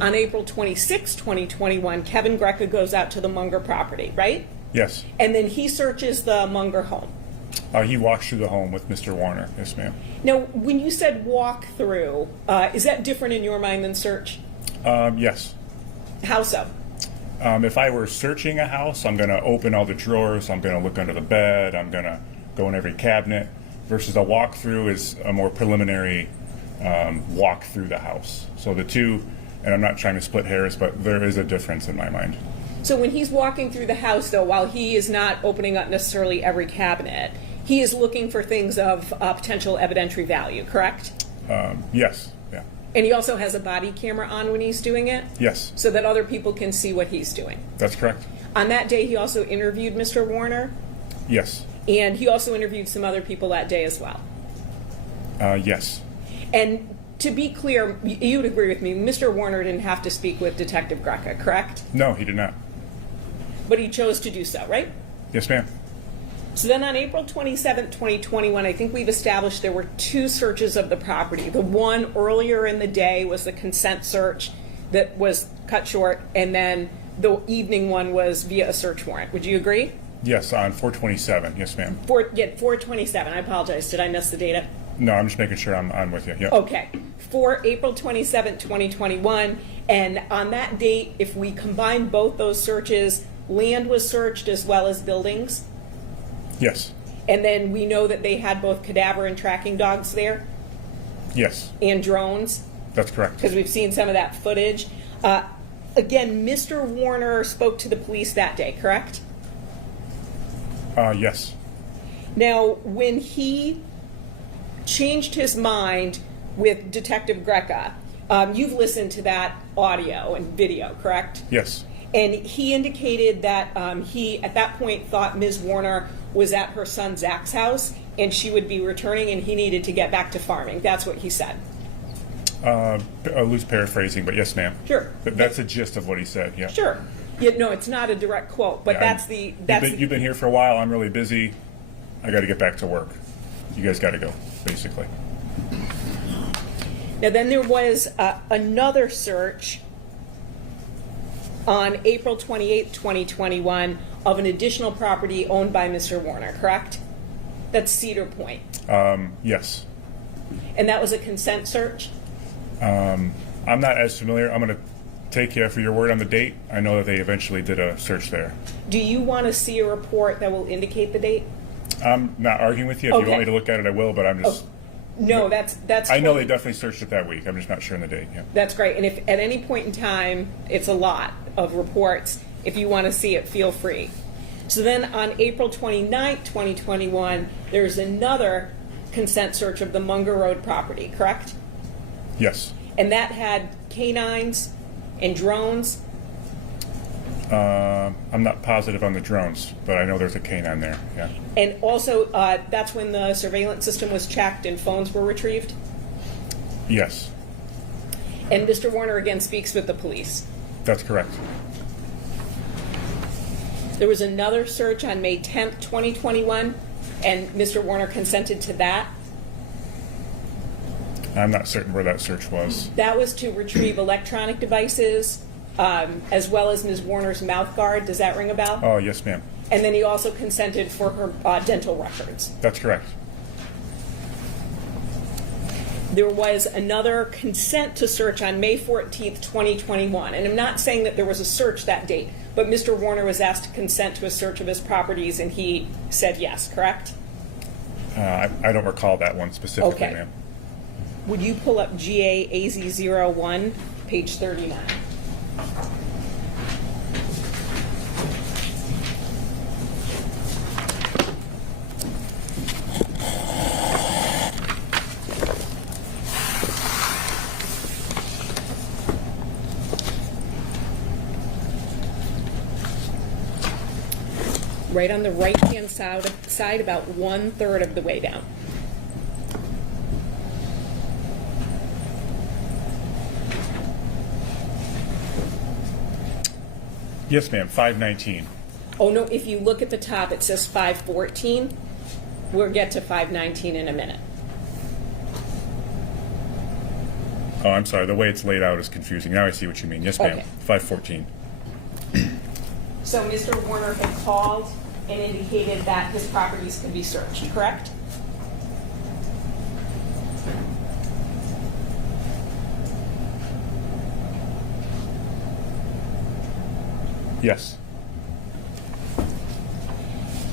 On April 26, 2021, Kevin Greca goes out to the Munger property, right? Yes. And then he searches the Munger home. He walks through the home with Mr. Warner. Yes, ma'am. Now, when you said walk through, is that different in your mind than search? Yes. How so? If I were searching a house, I'm going to open all the drawers, I'm going to look under the bed, I'm going to go in every cabinet, versus a walkthrough is a more preliminary walk through the house. So the two, and I'm not trying to split hairs, but there is a difference in my mind. So when he's walking through the house, though, while he is not opening up necessarily every cabinet, he is looking for things of potential evidentiary value, correct? Yes. Yeah. And he also has a body camera on when he's doing it? Yes. So that other people can see what he's doing? That's correct. On that day, he also interviewed Mr. Warner? Yes. And he also interviewed some other people that day as well? Yes. And to be clear, you would agree with me, Mr. Warner didn't have to speak with Detective Greca, correct? No, he did not. But he chose to do so, right? Yes, ma'am. So then on April 27, 2021, I think we've established there were two searches of the property. The one earlier in the day was the consent search that was cut short, and then the evening one was via a search warrant. Would you agree? Yes, on 4/27. Yes, ma'am. 4/27. I apologize. Did I miss the data? No, I'm just making sure I'm with you. Yeah. Okay. For April 27, 2021, and on that date, if we combine both those searches, land was searched as well as buildings. Yes. And then we know that they had both cadaver and tracking dogs there Yes. and drones, That's correct. because we've seen some of that footage. Again, Mr. Warner spoke to the police that day, correct? Yes. Now, when he changed his mind with Detective Greca, you've listened to that audio and video, correct? Yes. And he indicated that he, at that point, thought Ms. Warner was at her son Zach's house and she would be returning and he needed to get back to farming. That's what he said. A loose paraphrasing, but yes, ma'am. Sure. That's the gist of what he said. Yeah. Sure. Yeah, no, it's not a direct quote, but Yeah, you've been here for a while. I'm really busy. I got to get back to work. You guys got to go, basically. Now, then there was another search on April 28, 2021, of an additional property owned by Mr. Warner, correct? That's Cedar Point. Yes. And that was a consent search? I'm not as familiar. I'm going to take you for your word on the date. I know that they eventually did a search there. Do you want to see a report that will indicate the date? I'm not arguing with you. If Okay. you want me to look at it, I will, but I'm just... No, that's. I know they definitely searched it that week. I'm just not sure on the date. Yeah. That's great. And if at any point in time, it's a lot of reports, if you want to see it, feel free. So then on April 29th, 2021, there's another consent search of the Munger Road property, correct? Yes. And that had canines and drones. I'm not positive on the drones, but I know there's a canine there. Yeah. And also, that's when the surveillance system was checked and phones were retrieved. Yes. And Mr. Warner again speaks with the police. That's correct. There was another search on May 10th, 2021, and Mr. Warner consented to that. I'm not certain where that search was. That was to retrieve electronic devices, as well as Ms. Warner's mouth guard. Does that ring a bell? Oh, yes, ma'am. And then he also consented for her dental records. That's correct. There was another consent to search on May 14th, 2021. And I'm not saying that there was a search that date, but Mr. Warner was asked to consent to a search of his properties, and he said yes, correct? I don't recall that one specifically, Okay. ma'am. Would you pull up GAAZ01, page 39? Right on the right-hand side, about 1/3 of the way down. Yes, ma'am. 519. Oh, no, if you look at the top, it says 514. We'll get to 519 in a minute. Oh, I'm sorry. The way it's laid out is confusing. Now I see what you mean. Yes, ma'am. Okay. 514. So Mr. Warner had called and indicated that his properties could be searched, correct? Yes.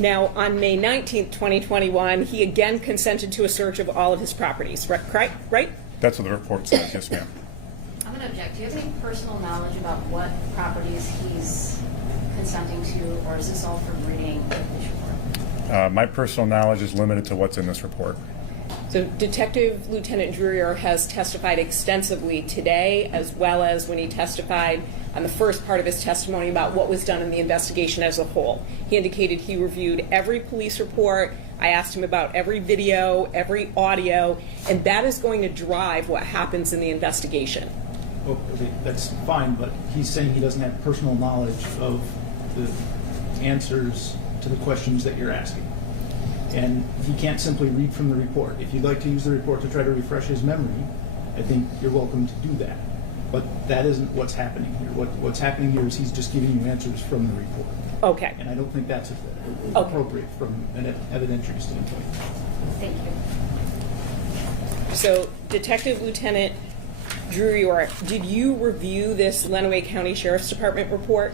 Now, on May 19th, 2021, he again consented to a search of all of his properties, right? That's what the report says. Yes, ma'am. I'm going to object. Do you have any personal knowledge about what properties he's consenting to, or is this all from reading the police report? My personal knowledge is limited to what's in this report. So Detective Lieutenant Dreyer has testified extensively today, as well as when he testified on the first part of his testimony about what was done in the investigation as a whole. He indicated he reviewed every police report. I asked him about every video, every audio, and that is going to drive what happens in the investigation. Oh, okay, that's fine, but he's saying he doesn't have personal knowledge of the answers to the questions that you're asking. And he can't simply read from the report. If you'd like to use the report to try to refresh his memory, I think you're welcome to do that. But that isn't what's happening here. What's happening here is he's just giving you answers from the report. Okay. And I don't think that's appropriate from an evidentiary standpoint. Thank you. So Detective Lieutenant Dreyer, did you review this Lenawee County Sheriff's Department report?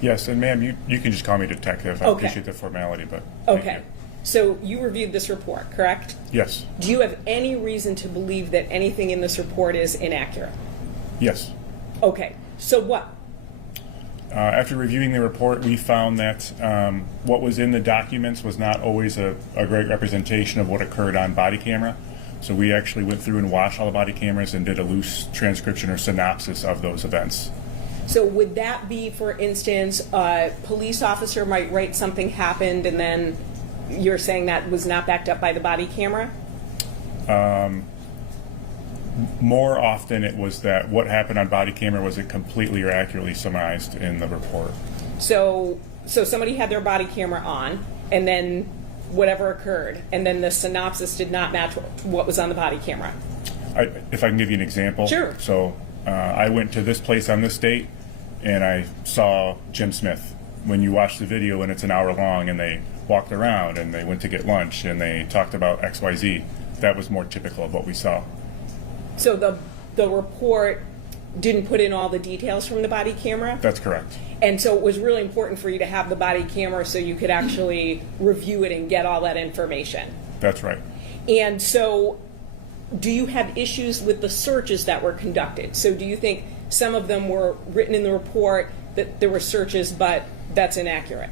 Yes, and ma'am, you can just call me detective. I Okay. appreciate the formality, but thank Okay. you. So you reviewed this report, correct? Yes. Do you have any reason to believe that anything in this report is inaccurate? Yes. Okay. So what? After reviewing the report, we found that what was in the documents was not always a great representation of what occurred on body camera. So we actually went through and watched all the body cameras and did a loose transcription or synopsis of those events. So would that be, for instance, a police officer might write something happened and then you're saying that was not backed up by the body camera? More often it was that what happened on body camera wasn't completely or accurately summarized in the report. So somebody had their body camera on and then whatever occurred, and then the synopsis did not match what was on the body camera. If I can give you an example. Sure. So I went to this place on this date and I saw Jim Smith. When you watch the video and it's an hour long and they walked around and they went to get lunch and they talked about XYZ, that was more typical of what we saw. So the report didn't put in all the details from the body camera? That's correct. And so it was really important for you to have the body camera so you could actually review it and get all that information. That's right. And so do you have issues with the searches that were conducted? So do you think some of them were written in the report that there were searches, but that's inaccurate?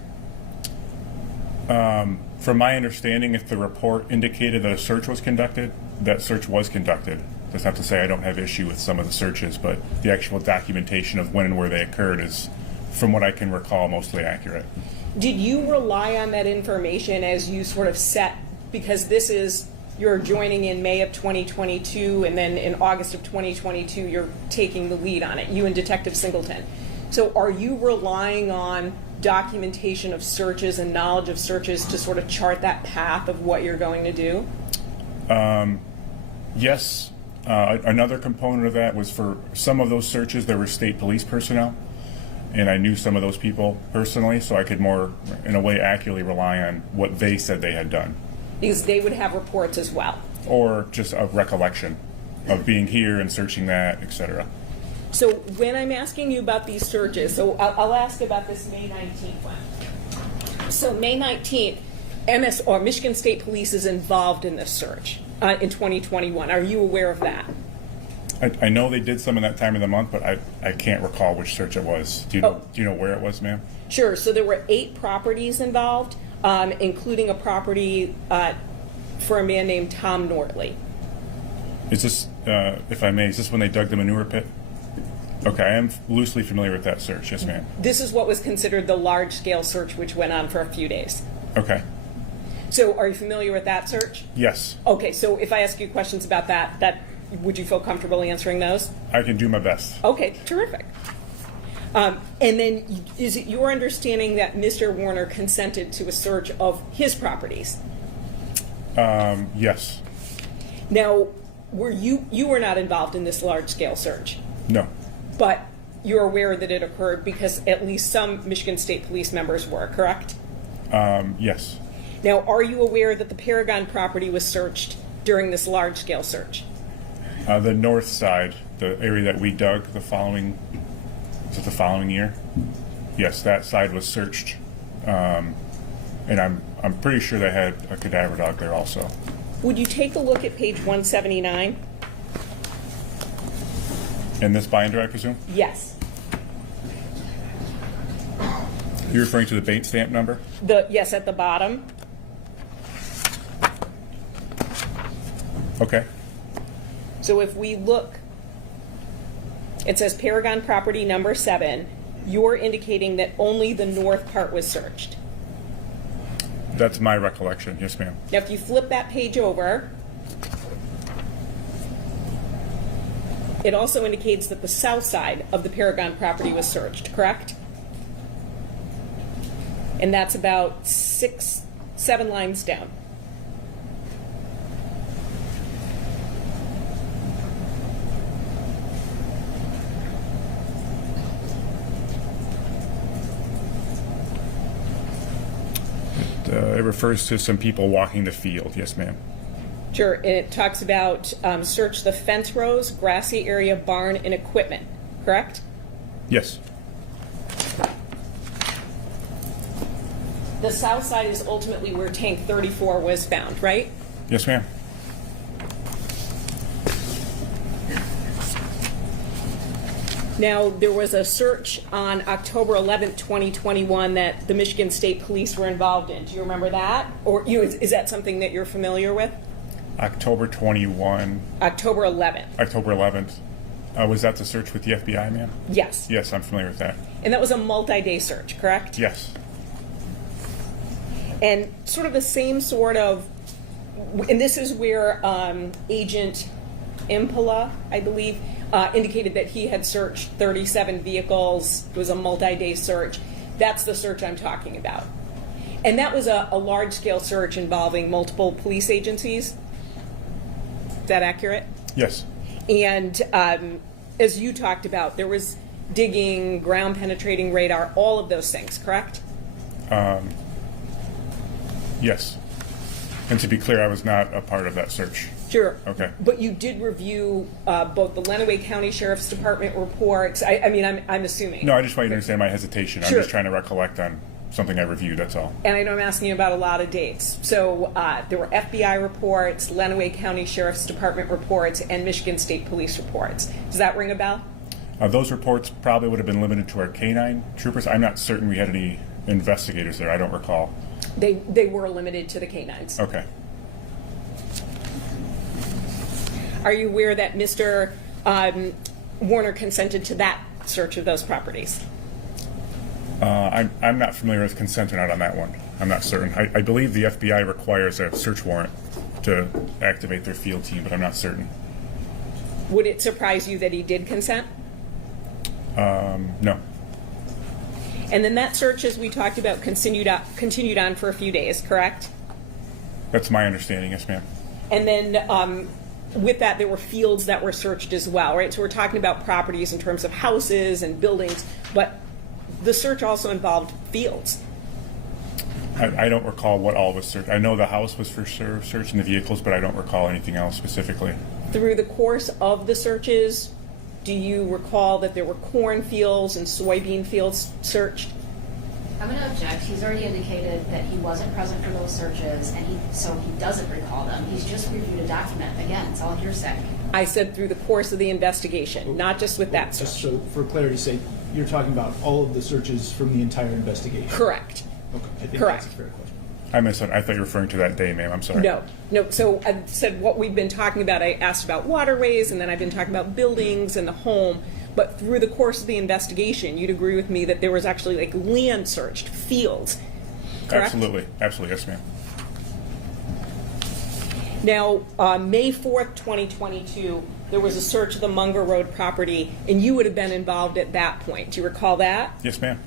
From my understanding, if the report indicated that a search was conducted, that search was conducted. That's not to say I don't have issue with some of the searches, but the actual documentation of when and where they occurred is, from what I can recall, mostly accurate. Did you rely on that information as you sort of set, because you're joining in May of 2022, and then in August of 2022, you're taking the lead on it, you and Detective Singleton. So are you relying on documentation of searches and knowledge of searches to sort of chart that path of what you're going to do? Yes. Another component of that was for some of those searches, there were state police personnel, and I knew some of those people personally, so I could more, in a way, accurately rely on what they said they had done. Because they would have reports as well. Or just a recollection of being here and searching that, etc. So when I'm asking you about these searches, so I'll ask about this May 19th one. So May 19th, Michigan State Police is involved in this search in 2021. Are you aware of that? I know they did some in that time of the month, but I can't recall which search it was. Do you know where it was, ma'am? Sure. So there were 8 properties involved, including a property for a man named Tom Nortley. Is this, if I may, is this when they dug the manure pit? Okay, I am loosely familiar with that search. Yes, ma'am. This is what was considered the large-scale search, which went on for a few days. Okay. So are you familiar with that search? Yes. Okay, so if I ask you questions about that, would you feel comfortable answering those? I can do my best. Okay, terrific. And then is it your understanding that Mr. Warner consented to a search of his properties? Yes. Now, you were not involved in this large-scale search, No. but you're aware that it occurred because at least some Michigan State Police members were, correct? Yes. Now, are you aware that the Paragon property was searched during this large-scale search? The north side, the area that we dug the following year. Yes, that side was searched, and I'm pretty sure they had a cadaver dog there also. Would you take a look at page 179? In this binder, I presume? Yes. You're referring to the bait stamp number? Yes, at the bottom. Okay. So if we look, it says Paragon property number 7. You're indicating that only the north part was searched. That's my recollection. Yes, ma'am. Now, if you flip that page over, it also indicates that the south side of the Paragon property was searched, correct? And that's about 6, 7 lines down. It refers to some people walking the field. Yes, ma'am. Sure, and it talks about search the fence rows, grassy area, barn, and equipment, correct? Yes. The south side is ultimately where tank 34 was found, right? Yes, ma'am. Now, there was a search on October 11th, 2021 that the Michigan State Police were involved in. Do you remember that? Or is that something that you're familiar with? October 21. October 11th. October 11th. Was that the search with the FBI, ma'am? Yes. Yes, I'm familiar with that. And that was a multi-day search, correct? Yes. And sort of the same sort of, and this is where Agent Impala, I believe, indicated that he had searched 37 vehicles. It was a multi-day search. That's the search I'm talking about. And that was a large-scale search involving multiple police agencies. Is that accurate? Yes. And as you talked about, there was digging, ground penetrating radar, all of those things, correct? Yes. And to be clear, I was not a part of that search. Sure. Okay. But you did review both the Lenawee County Sheriff's Department reports. I mean, I'm assuming. No, I just want you to understand my hesitation. Sure. I'm just trying to recollect on something I reviewed, that's all. And I know I'm asking you about a lot of dates. So there were FBI reports, Lenawee County Sheriff's Department reports, and Michigan State Police reports. Does that ring a bell? Those reports probably would have been limited to our canine troopers. I'm not certain we had any investigators there. I don't recall. They were limited to the canines. Okay. Are you aware that Mr. Warner consented to that search of those properties? I'm not familiar with consent or not on that one. I'm not certain. I believe the FBI requires a search warrant to activate their field team, but I'm not certain. Would it surprise you that he did consent? No. And then that search, as we talked about, continued on for a few days, correct? That's my understanding, yes, ma'am. And then with that, there were fields that were searched as well, right? So we're talking about properties in terms of houses and buildings, but the search also involved fields. I don't recall what all was searched. I know the house was for sure searched and the vehicles, but I don't recall anything else specifically. Through the course of the searches, do you recall that there were cornfields and soybean fields searched? I'm going to object. He's already indicated that he wasn't present for those searches, and so he doesn't recall them. He's just reviewed a document. Again, it's all hearsay. I said through the course of the investigation, not just with that Just search. so, for clarity's sake, you're talking about all of the searches from the entire investigation? Correct. Okay, I think Correct. that's a fair question. I thought you were referring to that day, ma'am. I'm sorry. No. So I said what we've been talking about. I asked about waterways, and then I've been talking about buildings and the home. But through the course of the investigation, you'd agree with me that there was actually like land searched, fields. Correct? Absolutely. Absolutely. Yes, ma'am. Now, May 4th, 2022, there was a search of the Munger Road property, and you would have been involved at that point. Do you recall that? Yes, ma'am.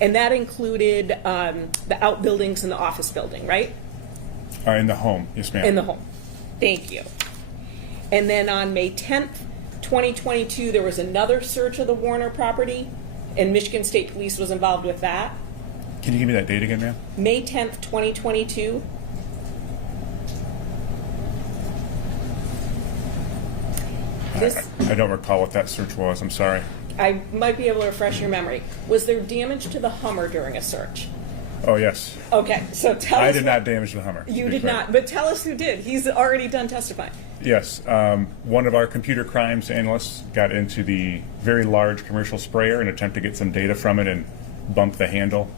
And that included the outbuildings and the office building, right? In the home. Yes, ma'am. In the home. Thank you. And then on May 10th, 2022, there was another search of the Warner property, and Michigan State Police was involved with that. Can you give me that date again, ma'am? May 10th, 2022. I don't recall what that search was. I'm sorry. I might be able to refresh your memory. Was there damage to the Hummer during a search? Oh, yes. Okay, so tell us. I did not damage the Hummer. You to be did clear. not, but tell us who did. He's already done testifying. Yes. One of our computer crimes analysts got into the very large commercial sprayer and attempted to get some data from it and bumped the handle.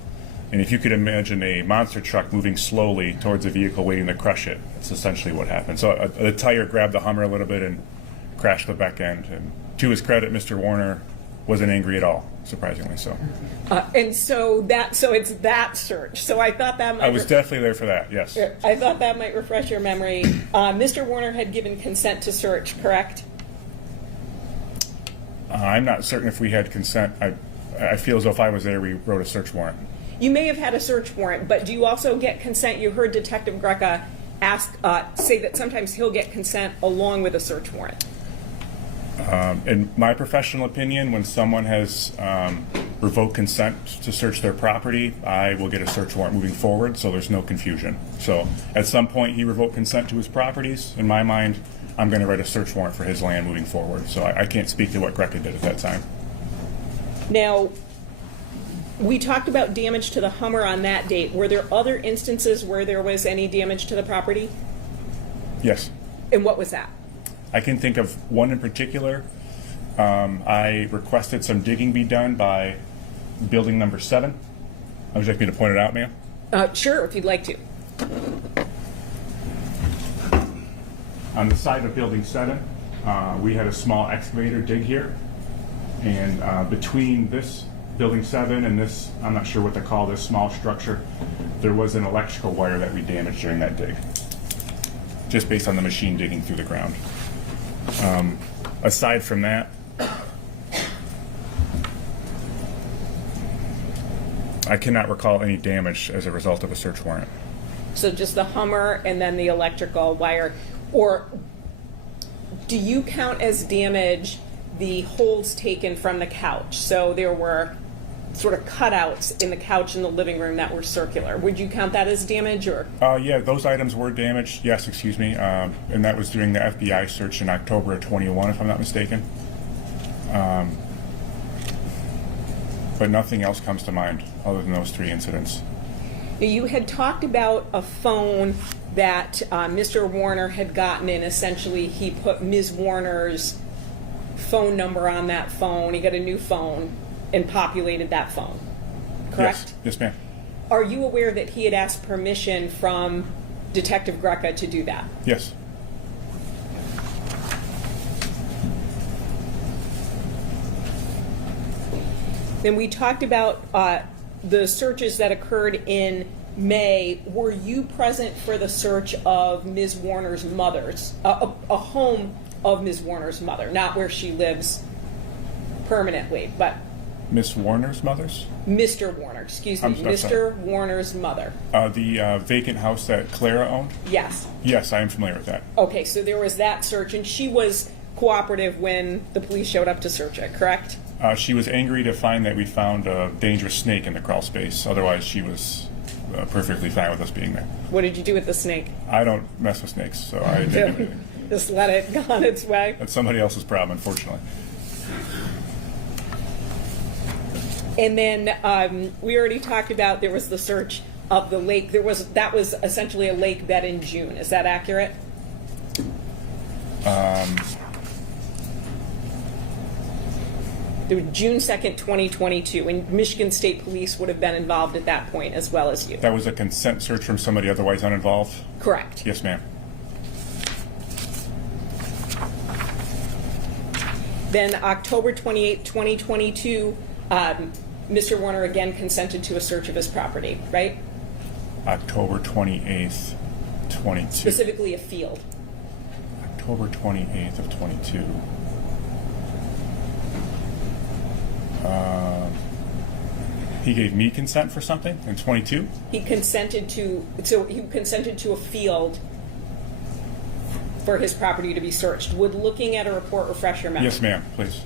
And if you could imagine a monster truck moving slowly towards a vehicle waiting to crush it, that's essentially what happened. So the tire grabbed the Hummer a little bit and crashed the back end. And to his credit, Mr. Warner wasn't angry at all, surprisingly so. And so it's that search. So I thought that might. I was definitely there for that, yes. I thought that might refresh your memory. Mr. Warner had given consent to search, correct? I'm not certain if we had consent. I feel as though if I was there, we wrote a search warrant. You may have had a search warrant, but do you also get consent? You heard Detective Greca say that sometimes he'll get consent along with a search warrant. In my professional opinion, when someone has revoked consent to search their property, I will get a search warrant moving forward, so there's no confusion. So at some point, he revoked consent to his properties. In my mind, I'm going to write a search warrant for his land moving forward. So I can't speak to what Greca did at that time. Now, we talked about damage to the Hummer on that date. Were there other instances where there was any damage to the property? Yes. And what was that? I can think of one in particular. I requested some digging be done by building number 7. Would you like me to point it out, ma'am? Sure, if you'd like to. On the side of building 7, we had a small excavator dig here. And between this building 7 and this, I'm not sure what to call this small structure, there was an electrical wire that we damaged during that dig, just based on the machine digging through the ground. Aside from that, I cannot recall any damage as a result of a search warrant. So just the Hummer and then the electrical wire. Or do you count as damage the holes taken from the couch? So there were sort of cutouts in the couch in the living room that were circular. Would you count that as damage, or? Yeah, those items were damaged. Yes, excuse me. And that was during the FBI search in October of 21, if I'm not mistaken. But nothing else comes to mind other than those 3 incidents. You had talked about a phone that Mr. Warner had gotten in. Essentially, he put Ms. Warner's phone number on that phone. He got a new phone and populated that phone, correct? Yes, ma'am. Are you aware that he had asked permission from Detective Greca to do that? Yes. Then we talked about the searches that occurred in May. Were you present for the search of Ms. Warner's mother's, a home of Ms. Warner's mother, not where she lives permanently, but Miss Warner's mother's? Mr. Warner, excuse me, I'm sorry. Mr. Warner's mother. The vacant house that Clara owned? Yes. Yes, I am familiar with that. Okay, so there was that search, and she was cooperative when the police showed up to search it, correct? She was angry to find that we found a dangerous snake in the crawl space. Otherwise, she was perfectly fine with us being there. What did you do with the snake? I don't mess with snakes, so I didn't do anything. Just let it go on its way? That's somebody else's problem, unfortunately. And then we already talked about there was the search of the lake. That was essentially a lake bed in June. Is that accurate? It was June 2nd, 2022, and Michigan State Police would have been involved at that point as well as you. That was a consent search from somebody otherwise uninvolved? Correct. Yes, ma'am. Then October 28th, 2022, Mr. Warner again consented to a search of his property, right? October 28th, 22. Specifically a field. October 28th of 22. He gave me consent for something in 22? He consented to a field for his property to be searched. Would looking at a report refresh your memory? Yes, ma'am, please.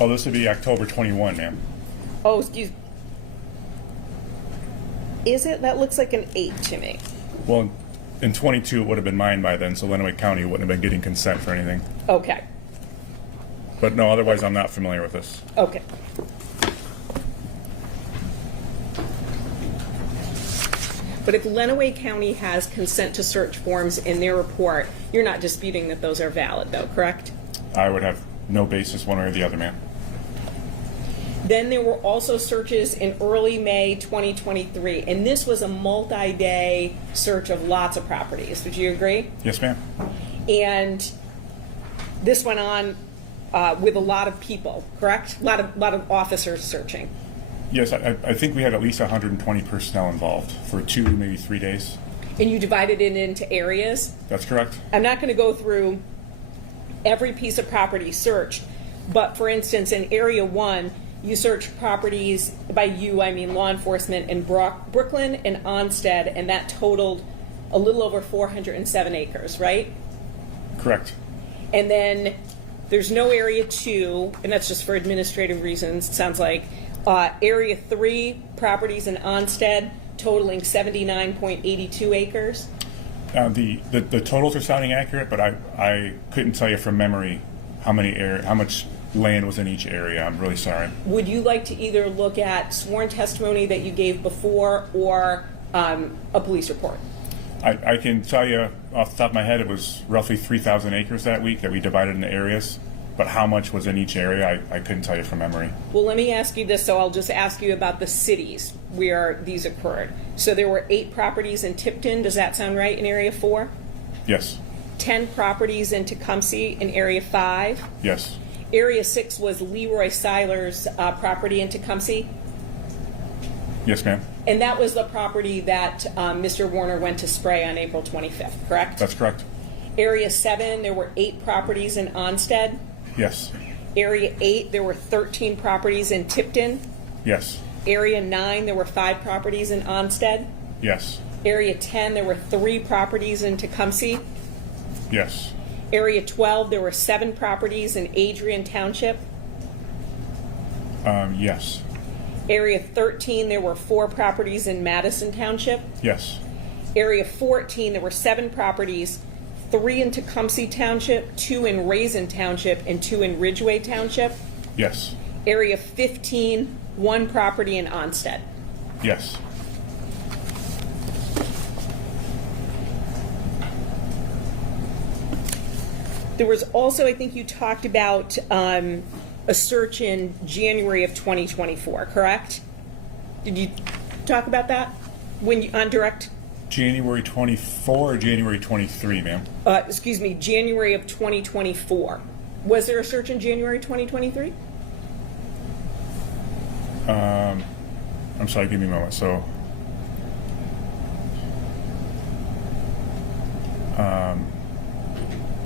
Oh, this would be October 21, ma'am. Oh, excuse. Is it? That looks like an 8 to me. Well, in 22, it would have been mine by then, so Lenawee County wouldn't have been getting consent for anything. Okay. But no, otherwise I'm not familiar with this. Okay. But if Lenawee County has consent to search forms in their report, you're not disputing that those are valid, though, correct? I would have no basis one way or the other, ma'am. Then there were also searches in early May 2023, and this was a multi-day search of lots of properties. Would you agree? Yes, ma'am. And this went on with a lot of people, correct? A lot of officers searching. Yes, I think we had at least 120 personnel involved for 2, maybe 3 days. And you divided it into areas? That's correct. I'm not going to go through every piece of property searched, but for instance, in Area 1, you searched properties, by you, I mean law enforcement, in Brooklyn and Onstead, and that totaled a little over 407 acres, right? Correct. And then there's no Area 2, and that's just for administrative reasons, it sounds like. Area 3, properties in Onstead, totaling 79.82 acres. The totals are sounding accurate, but I couldn't tell you from memory how much land was in each area. I'm really sorry. Would you like to either look at sworn testimony that you gave before or a police report? I can tell you off the top of my head it was roughly 3,000 acres that week that we divided into areas, but how much was in each area, I couldn't tell you from memory. Well, let me ask you this, so I'll just ask you about the cities where these occurred. So there were 8 properties in Tipton, does that sound right, in Area 4? Yes. 10 properties in Tecumseh in Area 5? Yes. Area 6 was Leroy Seiler's property in Tecumseh? Yes, ma'am. And that was the property that Mr. Warner went to spray on April 25th, correct? That's correct. Area 7, there were 8 properties in Onstead. Yes. Area 8, there were 13 properties in Tipton. Yes. Area 9, there were 5 properties in Onstead. Yes. Area 10, there were 3 properties in Tecumseh. Yes. Area 12, there were 7 properties in Adrian Township. Yes. Area 13, there were 4 properties in Madison Township. Yes. Area 14, there were 7 properties, 3 in Tecumseh Township, 2 in Raisin Township, and 2 in Ridgeway Township. Yes. Area 15, 1 property in Onstead. Yes. There was also, I think you talked about a search in January of 2024, correct? Did you talk about that on direct? January 24 or January 23, ma'am? Excuse me, January of 2024. Was there a search in January 2023? I'm sorry, give me a moment. So,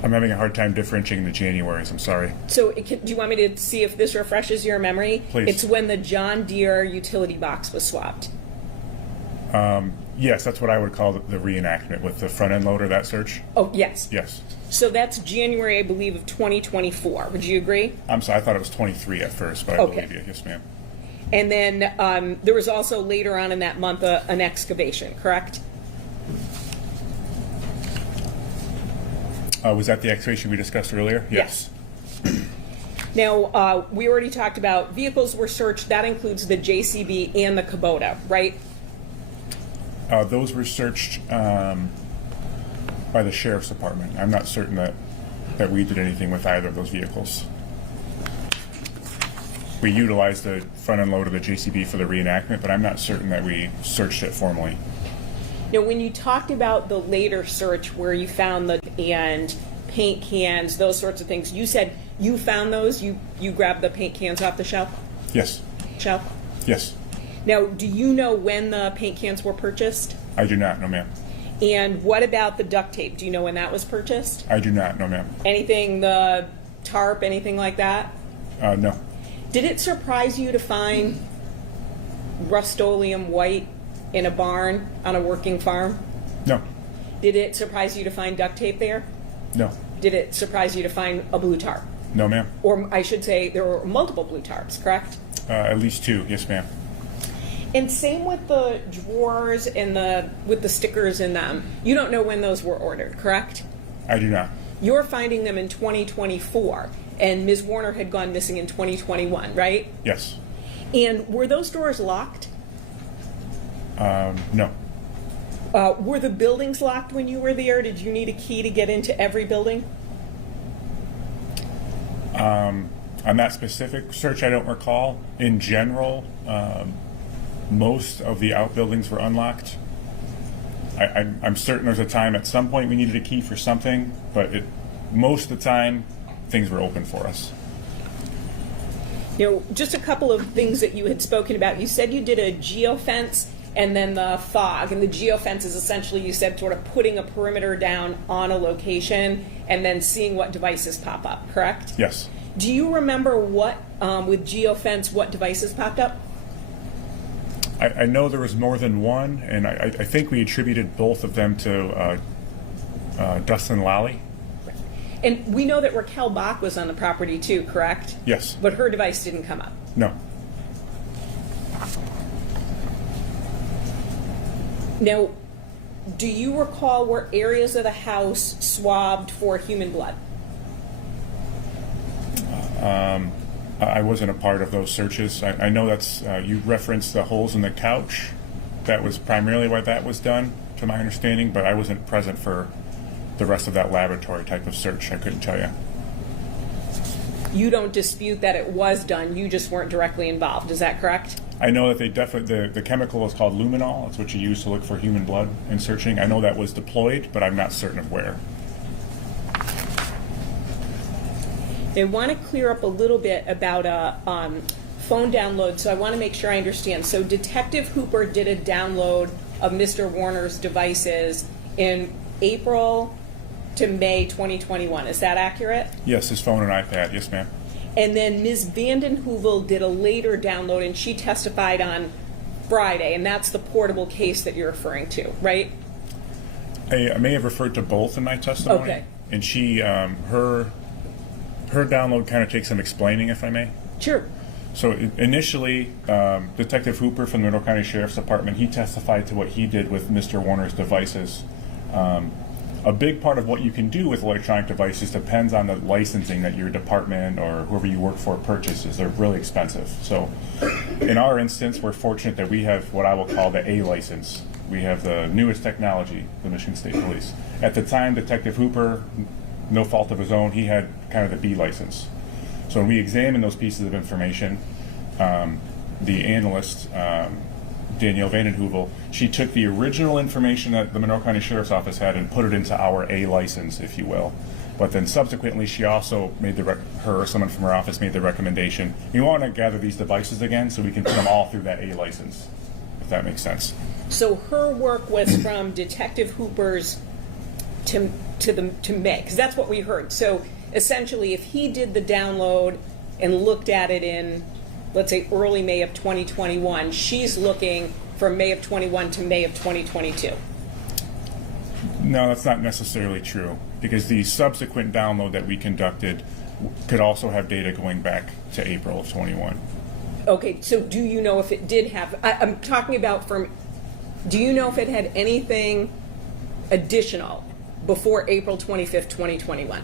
I'm having a hard time differentiating the Januaries. I'm sorry. So do you want me to see if this refreshes your memory? Please. It's when the John Deere utility box was swapped. Yes, that's what I would call the reenactment with the front end loader, that search. Oh, yes. Yes. So that's January, I believe, of 2024. Would you agree? I'm sorry, I thought it was 23 at first, but I Okay. believe you. Yes, ma'am. And then there was also later on in that month an excavation, correct? Was that the excavation we discussed earlier? Yes. Now, we already talked about vehicles were searched. That includes the JCB and the Kubota, right? Those were searched by the sheriff's department. I'm not certain that we did anything with either of those vehicles. We utilized the front end load of the JCB for the reenactment, but I'm not certain that we searched it formally. Now, when you talked about the later search where you found the and paint cans, those sorts of things, you said you found those, you grabbed the paint cans off the shelf? Yes. Shelf? Yes. Now, do you know when the paint cans were purchased? I do not, no ma'am. And what about the duct tape? Do you know when that was purchased? I do not, no ma'am. Anything, the tarp, anything like that? No. Did it surprise you to find Rust-Oleum white in a barn on a working farm? No. Did it surprise you to find duct tape there? No. Did it surprise you to find a blue tarp? No ma'am. Or I should say there were multiple blue tarps, correct? At least 2, yes ma'am. And same with the drawers and with the stickers in them. You don't know when those were ordered, correct? I do not. You're finding them in 2024, and Ms. Warner had gone missing in 2021, right? Yes. And were those doors locked? No. Were the buildings locked when you were there? Did you need a key to get into every building? On that specific search, I don't recall. In general, most of the outbuildings were unlocked. I'm certain there's a time at some point we needed a key for something, but most of the time, things were open for us. You know, just a couple of things that you had spoken about. You said you did a geofence and then the fog. And the geofence is essentially, you said, sort of putting a perimeter down on a location and then seeing what devices pop up, correct? Yes. Do you remember what, with geofence, what devices popped up? I know there was more than one, and I think we attributed both of them to Dustin Lally. And we know that Raquel Bach was on the property too, correct? Yes. But her device didn't come up. No. Now, do you recall were areas of the house swabbed for human blood? I wasn't a part of those searches. I know that's, you referenced the holes in the couch. That was primarily why that was done, to my understanding, but I wasn't present for the rest of that laboratory type of search. I couldn't tell you. You don't dispute that it was done, you just weren't directly involved, is that correct? I know that they definitely, the chemical is called luminol. That's what you use to look for human blood in searching. I know that was deployed, but I'm not certain of where. I want to clear up a little bit about a phone download, so I want to make sure I understand. So Detective Hooper did a download of Mr. Warner's devices in April to May 2021. Is that accurate? Yes, his phone and iPad. Yes, ma'am. And then Ms. Vanden Heuvel did a later download, and she testified on Friday, and that's the portable case that you're referring to, right? I may have referred to both in my testimony. Okay. And she, her download kind of takes some explaining, if I may. Sure. So initially, Detective Hooper from the Monroe County Sheriff's Department, he testified to what he did with Mr. Warner's devices. A big part of what you can do with electronic devices depends on the licensing that your department or whoever you work for purchases. They're really expensive. So in our instance, we're fortunate that we have what I will call the A license. We have the newest technology, the Michigan State Police. At the time, Detective Hooper, no fault of his own, he had kind of the B license. So when we examined those pieces of information, the analyst, Danielle Vanden Heuvel, she took the original information that the Monroe County Sheriff's Office had and put it into our A license, if you will. But then subsequently, she also made someone from her office made the recommendation, we want to gather these devices again so we can put them all through that A license, if that makes sense. So her work was from Detective Hooper's to May, because that's what we heard. So essentially, if he did the download and looked at it in, let's say, early May of 2021, she's looking from May of 21 to May of 2022. No, that's not necessarily true, because the subsequent download that we conducted could also have data going back to April of 21. Okay, so do you know if it did have, I'm talking about do you know if it had anything additional before April 25th, 2021?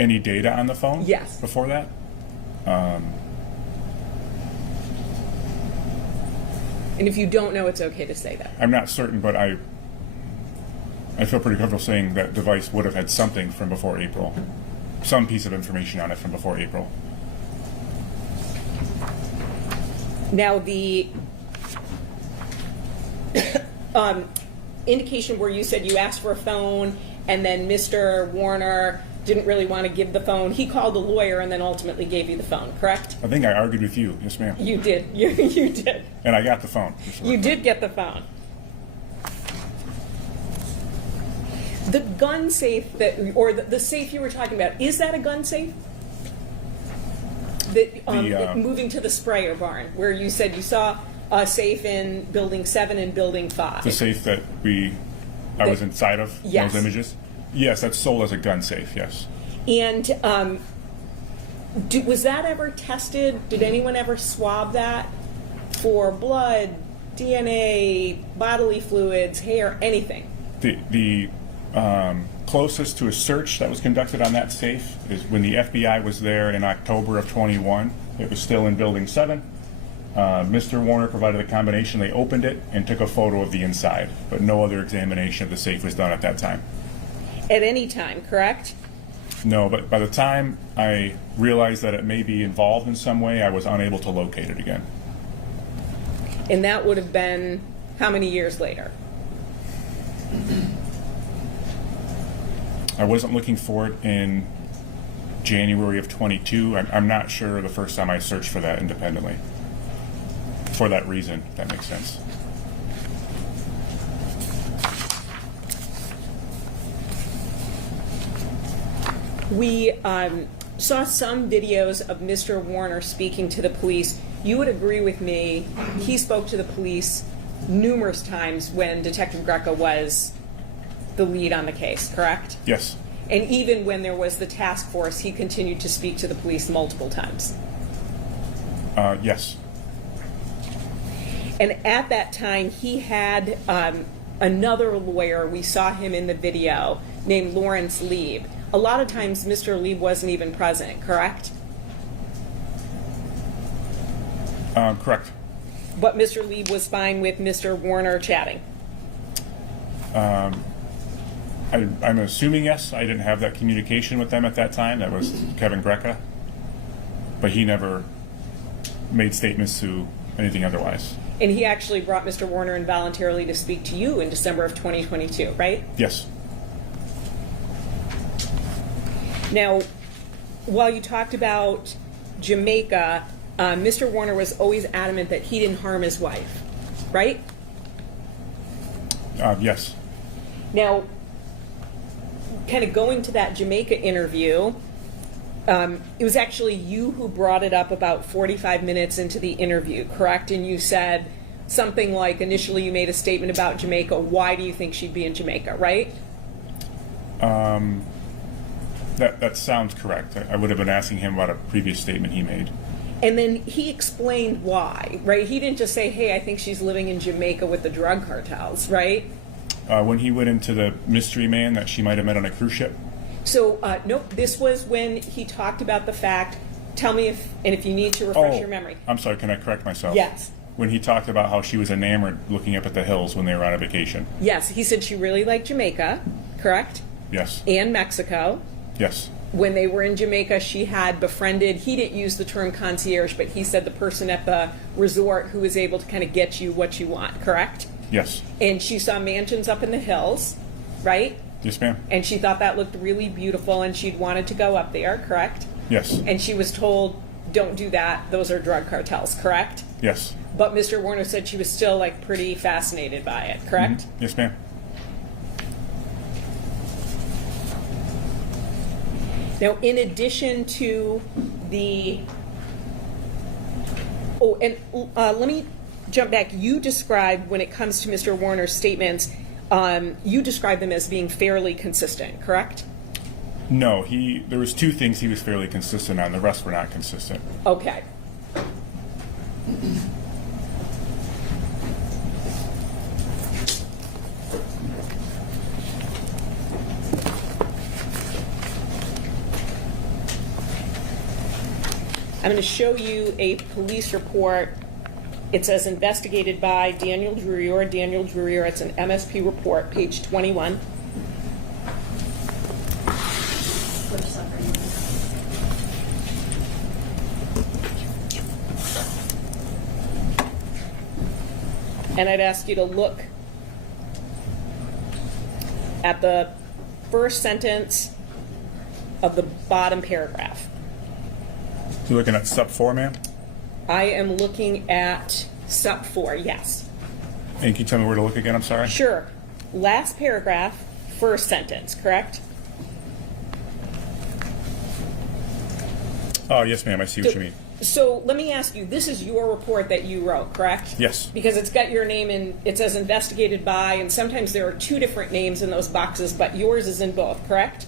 Any data on the phone? Yes. Before that? And if you don't know, it's okay to say that. I'm not certain, but I feel pretty comfortable saying that device would have had something from before April. Some piece of information on it from before April. Now, the indication where you said you asked for a phone and then Mr. Warner didn't really want to give the phone, he called a lawyer and then ultimately gave you the phone, correct? I think I argued with you. Yes, ma'am. You did. You did. And I got the phone. For sure. You did get the phone. The gun safe or the safe you were talking about, is that a gun safe? Moving to the sprayer barn, where you said you saw a safe in Building 7 and Building 5. The safe that I was inside of, Yes. those images? Yes, that's sold as a gun safe, yes. And was that ever tested? Did anyone ever swab that for blood, DNA, bodily fluids, hair, anything? The closest to a search that was conducted on that safe is when the FBI was there in October of 21. It was still in Building 7. Mr. Warner provided a combination. They opened it and took a photo of the inside, but no other examination of the safe was done at that time. At any time, correct? No, but by the time I realized that it may be involved in some way, I was unable to locate it again. And that would have been how many years later? I wasn't looking for it in January of 22. I'm not sure the first time I searched for that independently. For that reason, if that makes sense. We saw some videos of Mr. Warner speaking to the police. You would agree with me, he spoke to the police numerous times when Detective Greco was the lead on the case, correct? Yes. And even when there was the task force, he continued to speak to the police multiple times. Yes. And at that time, he had another lawyer, we saw him in the video, named Lawrence Lieb. A lot of times, Mr. Lieb wasn't even present, correct? Correct. But Mr. Lieb was fine with Mr. Warner chatting. I'm assuming yes. I didn't have that communication with them at that time. That was Kevin Greca. But he never made statements to anything otherwise. And he actually brought Mr. Warner in voluntarily to speak to you in December of 2022, right? Yes. Now, while you talked about Jamaica, Mr. Warner was always adamant that he didn't harm his wife, right? Yes. Now, kind of going to that Jamaica interview, it was actually you who brought it up about 45 minutes into the interview, correct? And you said something like, initially you made a statement about Jamaica. Why do you think she'd be in Jamaica, right? That sounds correct. I would have been asking him about a previous statement he made. And then he explained why, right? He didn't just say, hey, I think she's living in Jamaica with the drug cartels, right? When he went into the mystery man that she might have met on a cruise ship. So, nope, this was when he talked about the fact, tell me if you need to refresh your memory. I'm sorry, can I correct myself? Yes. When he talked about how she was enamored looking up at the hills when they were on a vacation. Yes, he said she really liked Jamaica, correct? Yes. And Mexico. Yes. When they were in Jamaica, she had befriended, he didn't use the term concierge, but he said the person at the resort who was able to kind of get you what you want, correct? Yes. And she saw mansions up in the hills, right? Yes, ma'am. And she thought that looked really beautiful and she'd wanted to go up there, correct? Yes. And she was told, don't do that, those are drug cartels, correct? Yes. But Mr. Warner said she was still like pretty fascinated by it, correct? Mm-hmm. Yes, ma'am. Now, in addition to the, let me jump back. You described, when it comes to Mr. Warner's statements, you described them as being fairly consistent, correct? No, there was two things he was fairly consistent on. The rest were not consistent. Okay. I'm going to show you a police report. It says investigated by Daniel Drurier. It's an MSP report, page 21. Which suffering? And I'd ask you to look at the first sentence of the bottom paragraph. You're looking at sub 4, ma'am? I am looking at sub 4, yes. And can you tell me where to look again? I'm sorry. Sure. Last paragraph, first sentence, correct? Oh, yes, ma'am. I see what you mean. So let me ask you, this is your report that you wrote, correct? Yes. Because it's got your name and it says investigated by, and sometimes there are two different names in those boxes, but yours is in both, correct?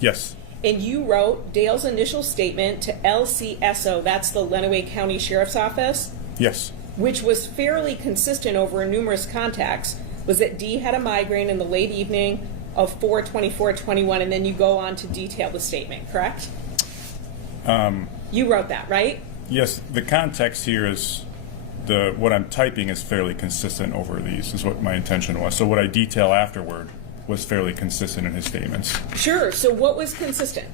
Yes. And you wrote Dale's initial statement to LCSO, that's the Lenawee County Sheriff's Office, Yes. which was fairly consistent over numerous contacts, was that Dee had a migraine in the late evening of 4/24/21, and then you go on to detail the statement, correct? You wrote that, right? Yes. The context here is what I'm typing is fairly consistent over these, is what my intention was. So what I detail afterward was fairly consistent in his statements. Sure, so what was consistent?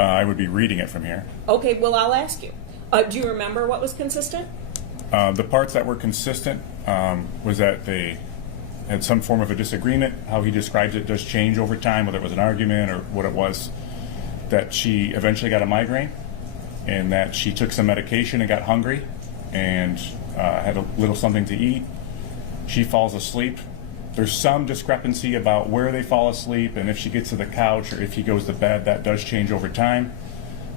I would be reading it from here. Okay, well, I'll ask you. Do you remember what was consistent? The parts that were consistent was that they had some form of a disagreement. How he describes it does change over time, whether it was an argument or what it was. That she eventually got a migraine, and that she took some medication and got hungry and had a little something to eat. She falls asleep. There's some discrepancy about where they fall asleep and if she gets to the couch or if he goes to bed. That does change over time.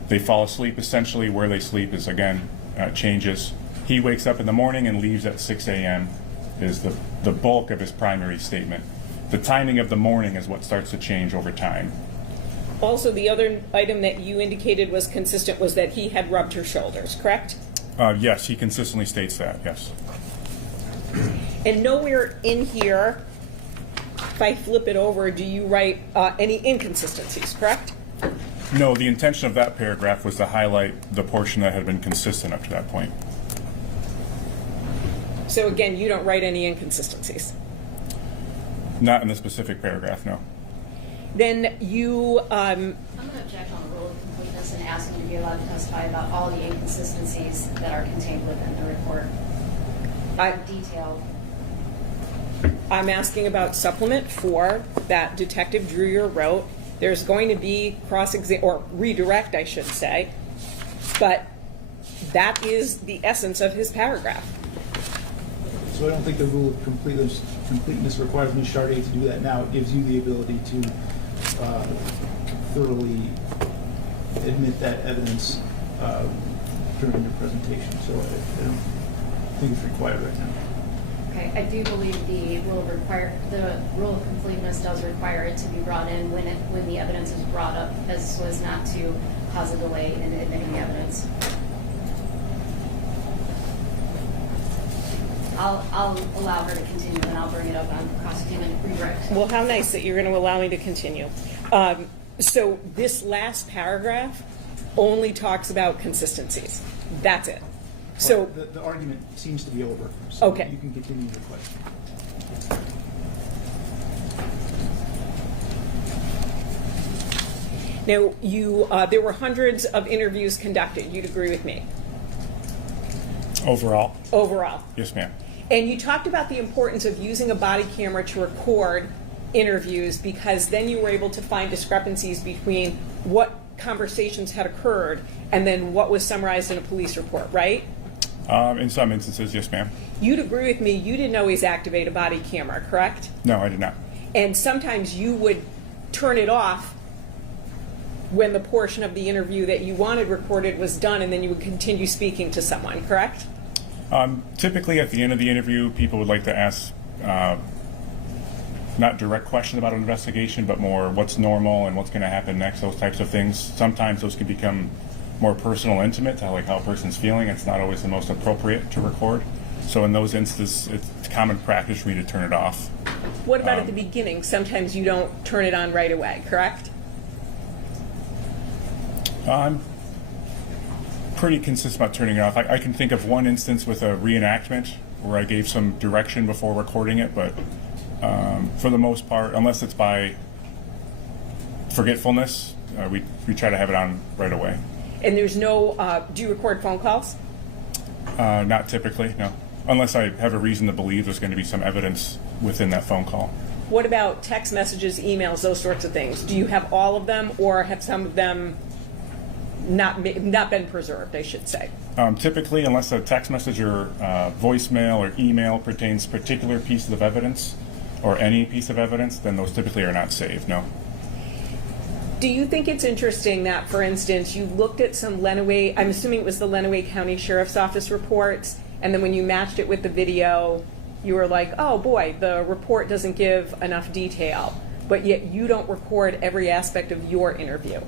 They fall asleep essentially. Where they sleep is, again, changes. He wakes up in the morning and leaves at 6 a.m. is the bulk of his primary statement. The timing of the morning is what starts to change over time. Also, the other item that you indicated was consistent was that he had rubbed her shoulders, correct? Yes, he consistently states that, yes. And nowhere in here, if I flip it over, do you write any inconsistencies, correct? No, the intention of that paragraph was to highlight the portion that had been consistent up to that point. So again, you don't write any inconsistencies. Not in the specific paragraph, no. Then you, I'm going to object on the rule of completeness and ask him to be allowed to testify about all the inconsistencies that are contained within the report. Detailed. I'm asking about supplement 4 that Detective Dreyer wrote. There's going to be or redirect, I should say, but that is the essence of his paragraph. So I don't think the rule of completeness requires Ms. Chartier to do that now. It gives you the ability to thoroughly admit that evidence during your presentation. So I don't think it's required right now. Okay, I do believe the rule of completeness does require it to be brought in when the evidence is brought up, so as not to cause a delay in admitting the evidence. I'll allow her to continue, and I'll bring it up on cross-examination and redirect. Well, how nice that you're going to allow me to continue. So this last paragraph only talks about consistencies. That's it. So the argument seems to be over. So okay. You can continue your question. Now, there were hundreds of interviews conducted. You'd agree with me? Overall? Overall. Yes, ma'am. And you talked about the importance of using a body camera to record interviews because then you were able to find discrepancies between what conversations had occurred and then what was summarized in a police report, right? In some instances, yes, ma'am. You'd agree with me, you didn't always activate a body camera, correct? No, I did not. And sometimes you would turn it off when the portion of the interview that you wanted recorded was done, and then you would continue speaking to someone, correct? Typically, at the end of the interview, people would like to ask not direct questions about an investigation, but more what's normal and what's going to happen next, those types of things. Sometimes those can become more personal, intimate, to like how a person's feeling. It's not always the most appropriate to record. So in those instances, it's common practice for me to turn it off. What about at the beginning? Sometimes you don't turn it on right away, correct? I'm pretty consistent about turning it off. I can think of one instance with a reenactment where I gave some direction before recording it, but for the most part, unless it's by forgetfulness, we try to have it on right away. And there's no, do you record phone calls? Not typically, no. Unless I have a reason to believe there's going to be some evidence within that phone call. What about text messages, emails, those sorts of things? Do you have all of them, or have some of them not been preserved, I should say? Typically, unless a text message or voicemail or email pertains to particular pieces of evidence, or any piece of evidence, then those typically are not saved, no. Do you think it's interesting that, for instance, you looked at some Lenawee, I'm assuming it was the Lenawee County Sheriff's Office reports, and then when you matched it with the video, you were like, oh boy, the report doesn't give enough detail, but yet you don't record every aspect of your interview.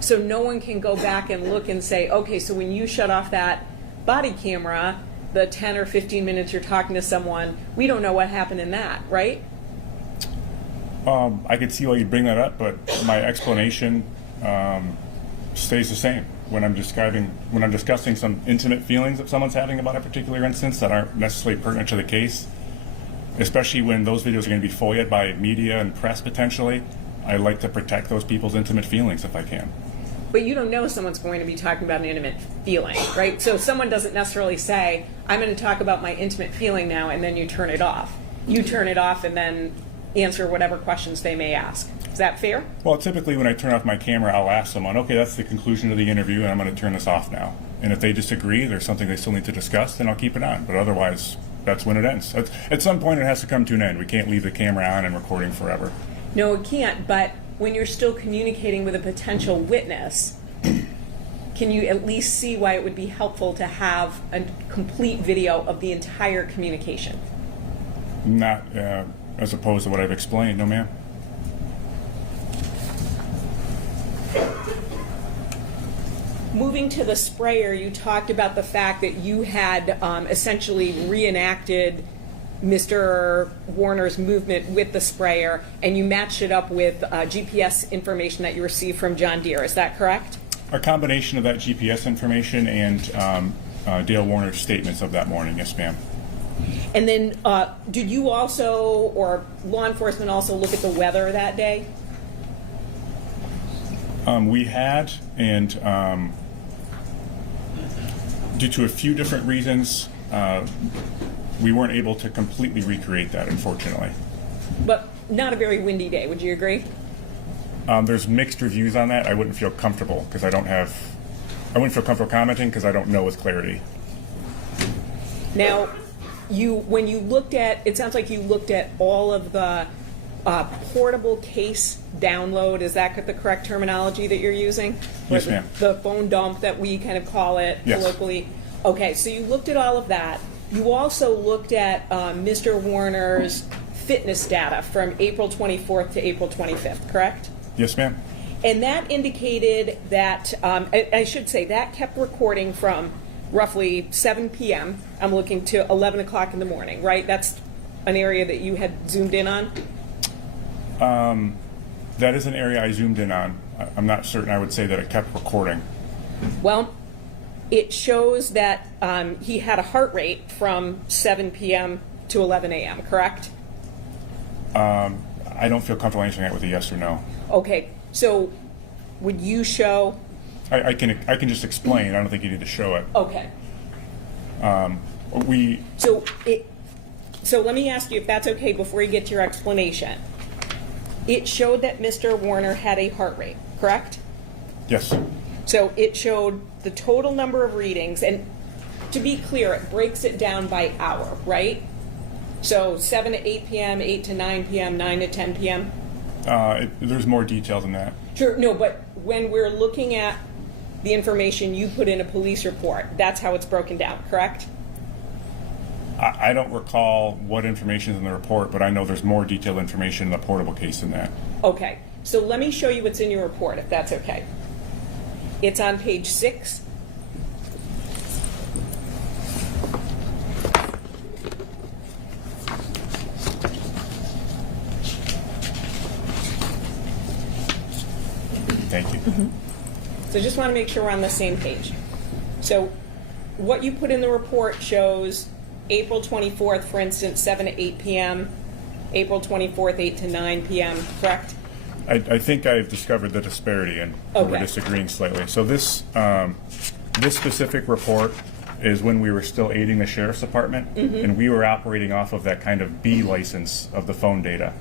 So no one can go back and look and say, okay, so when you shut off that body camera, the 10 or 15 minutes you're talking to someone, we don't know what happened in that, right? I could see why you'd bring that up, but my explanation stays the same. When I'm discussing some intimate feelings that someone's having about a particular instance that aren't necessarily pertinent to the case, especially when those videos are going to be foiled by media and press potentially, I like to protect those people's intimate feelings if I can. But you don't know someone's going to be talking about an intimate feeling, right? So someone doesn't necessarily say, I'm going to talk about my intimate feeling now, and then you turn it off. You turn it off and then answer whatever questions they may ask. Is that fair? Well, typically when I turn off my camera, I'll ask someone, okay, that's the conclusion of the interview, and I'm going to turn this off now. And if they disagree, there's something they still need to discuss, then I'll keep it on. But otherwise, that's when it ends. At some point, it has to come to an end. We can't leave the camera on and recording forever. No, it can't, but when you're still communicating with a potential witness, can you at least see why it would be helpful to have a complete video of the entire communication? Not as opposed to what I've explained, no ma'am. Moving to the sprayer, you talked about the fact that you had essentially reenacted Mr. Warner's movement with the sprayer, and you matched it up with GPS information that you received from John Deere. Is that correct? A combination of that GPS information and Dale Warner's statements of that morning, yes ma'am. And then did you also, or law enforcement also, look at the weather that day? We had, and due to a few different reasons, we weren't able to completely recreate that, unfortunately. But not a very windy day, would you agree? There's mixed reviews on that. I wouldn't feel comfortable because I wouldn't feel comfortable commenting because I don't know with clarity. Now, when you looked at, it sounds like you looked at all of the portable case download. Is that the correct terminology that you're using? Yes, ma'am. The phone dump that we kind of call it Yes. colloquially. Okay, so you looked at all of that. You also looked at Mr. Warner's fitness data from April 24th to April 25th, correct? Yes, ma'am. And that indicated that, I should say, that kept recording from roughly 7 p.m. I'm looking to 11 o'clock in the morning, right? That's an area that you had zoomed in on? That is an area I zoomed in on. I'm not certain I would say that it kept recording. Well, it shows that he had a heart rate from 7 p.m. to 11 a.m., correct? I don't feel comfortable answering that with a yes or no. Okay, so would you show? I can just explain. I don't think you need to show it. Okay. So let me ask you if that's okay before you get to your explanation. It showed that Mr. Warner had a heart rate, correct? Yes. So it showed the total number of readings, and to be clear, it breaks it down by hour, right? So 7 to 8 p.m., 8 to 9 p.m., 9 to 10 p.m.? There's more detail than that. Sure, no, but when we're looking at the information you put in a police report, that's how it's broken down, correct? I don't recall what information is in the report, but I know there's more detailed information in the portable case than that. Okay, so let me show you what's in your report, if that's okay. It's on page 6. Thank you. So just want to make sure we're on the same page. So what you put in the report shows April 24th, for instance, 7 to 8 p.m., April 24th, 8 to 9 p.m., correct? I think I've discovered the disparity, and we're Okay. disagreeing slightly. So this specific report is when we were still aiding the sheriff's department, and we were operating off of that kind of B license of the phone data.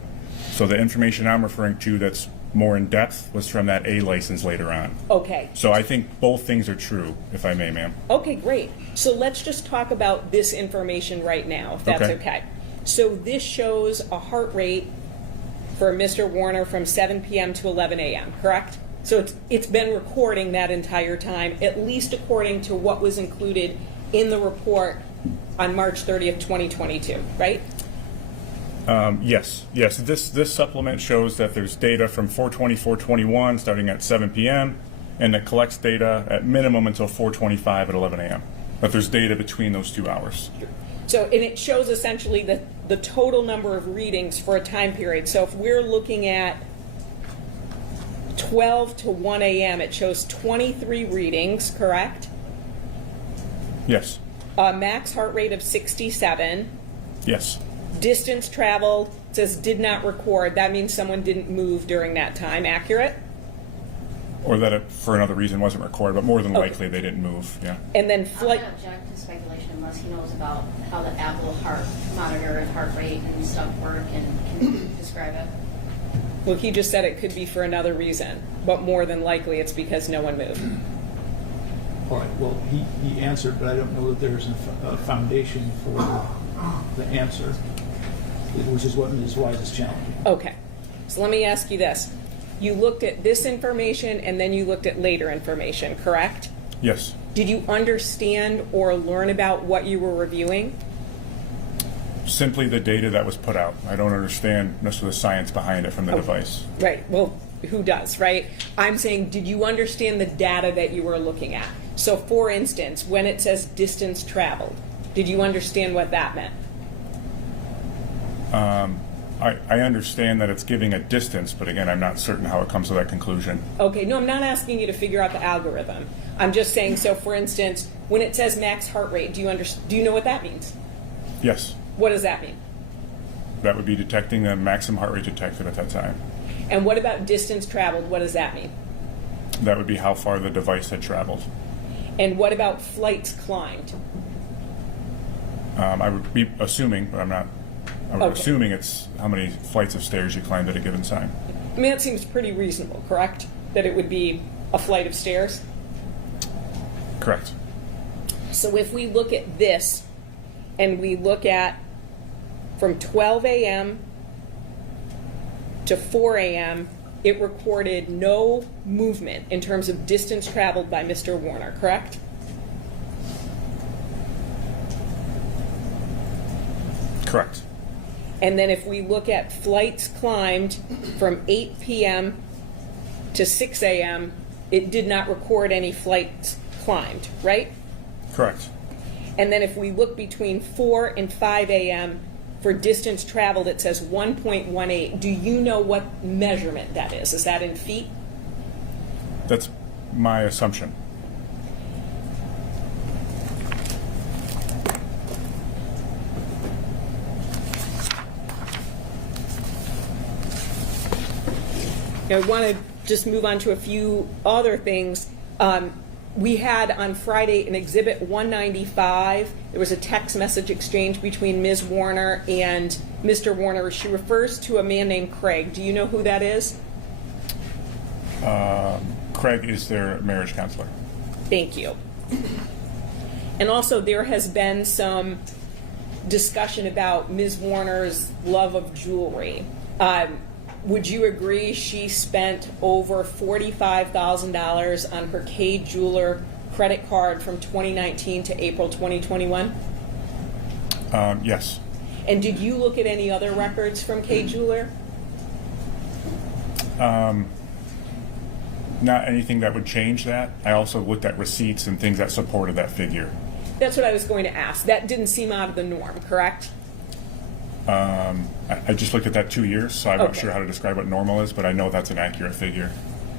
So the information I'm referring to that's more in depth was from that A license later on. Okay. So I think both things are true, if I may, ma'am. Okay, great. So let's just talk about this information right now, if that's Okay. okay. So this shows a heart rate for Mr. Warner from 7 p.m. to 11 a.m., correct? So it's been recording that entire time, at least according to what was included in the report on March 30th, 2022, right? Yes. This supplement shows that there's data from 4/20/4/21 starting at 7 p.m. and that collects data at minimum until 4/25 at 11 a.m. But there's data between those 2 hours. So, and it shows essentially the total number of readings for a time period. So if we're looking at 12 to 1 a.m., it shows 23 readings, correct? Yes. Max heart rate of 67. Yes. Distance traveled says did not record. That means someone didn't move during that time. Accurate? Or that it, for another reason, wasn't recorded, but more than Okay. likely they didn't move. Yeah. And then I'm flight. going to object to speculation unless he knows about how the Apple heart monitor and heart rate and stuff work and can describe it. Well, he just said it could be for another reason, but more than likely it's because no one moved. All right, well, he answered, but I don't know that there's a foundation for the answer, which is what Ms. Wise is challenging. Okay. So let me ask you this. You looked at this information and then you looked at later information, correct? Yes. Did you understand or learn about what you were reviewing? Simply the data that was put out. I don't understand most of the science behind it from the device. Right. Well, who does, right? I'm saying, did you understand the data that you were looking at? So, for instance, when it says distance traveled, did you understand what that meant? I understand that it's giving a distance, but again, I'm not certain how it comes to that conclusion. Okay, no, I'm not asking you to figure out the algorithm. I'm just saying, so for instance, when it says max heart rate, do you know what that means? Yes. What does that mean? That would be detecting the maximum heart rate detected at that time. And what about distance traveled? What does that mean? That would be how far the device had traveled. And what about flights climbed? I would be assuming, but I'm not. I'm Okay. assuming it's how many flights of stairs you climbed at a given time. I mean, that seems pretty reasonable, correct? That it would be a flight of stairs? Correct. So if we look at this and we look at from 12 a.m. to 4 a.m., it recorded no movement in terms of distance traveled by Mr. Warner, correct? Correct. And then if we look at flights climbed from 8 p.m. to 6 a.m., it did not record any flights climbed, right? Correct. And then if we look between 4 and 5 a.m. for distance traveled, it says 1.18. Do you know what measurement that is? Is that in feet? That's my assumption. Now, I want to just move on to a few other things. We had on Friday an Exhibit 195. There was a text message exchange between Ms. Warner and Mr. Warner. She refers to a man named Craig. Do you know who that is? Craig is their marriage counselor. Thank you. And also, there has been some discussion about Ms. Warner's love of jewelry. Would you agree she spent over $45,000 on her K Jeweler credit card from 2019 to April 2021? Yes. And did you look at any other records from K Jeweler? Not anything that would change that. I also looked at receipts and things that supported that figure. That's what I was going to ask. That didn't seem out of the norm, correct? I just looked at that 2 years, so I'm not Okay. sure how to describe what normal is, but I know that's an accurate figure.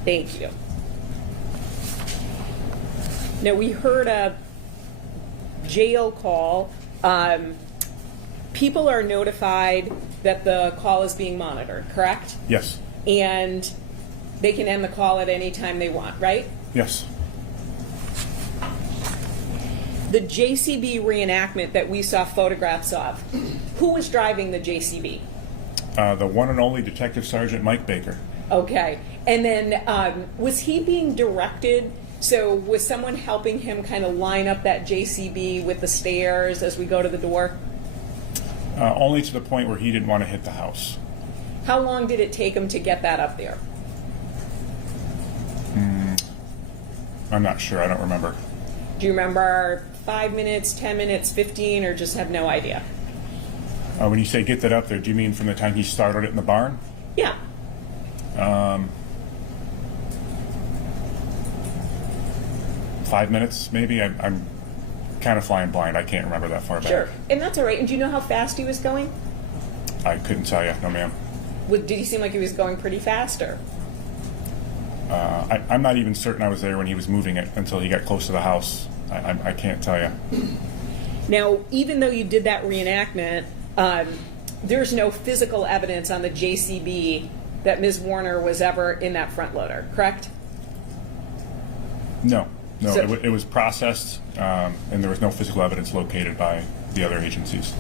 Thank you. Now, we heard a jail call. People are notified that the call is being monitored, correct? Yes. And they can end the call at any time they want, right? Yes. The JCB reenactment that we saw photographs of, who was driving the JCB? The one and only Detective Sergeant Mike Baker. Okay. And then was he being directed? So was someone helping him kind of line up that JCB with the stairs as we go to the door? Only to the point where he didn't want to hit the house. How long did it take him to get that up there? I'm not sure. I don't remember. Do you remember 5 minutes, 10 minutes, 15, or just have no idea? When you say get that up there, do you mean from the time he started it in the barn? Yeah. 5 minutes, maybe. I'm kind of flying blind. I can't remember that far back. Sure. And that's all right. And do you know how fast he was going? I couldn't tell you. No, ma'am. Did he seem like he was going pretty fast, or? I'm not even certain I was there when he was moving it until he got close to the house. I can't tell you. Now, even though you did that reenactment, there's no physical evidence on the JCB that Ms. Warner was ever in that front loader, correct? No. So- It was processed, and there was no physical evidence located by the other agencies.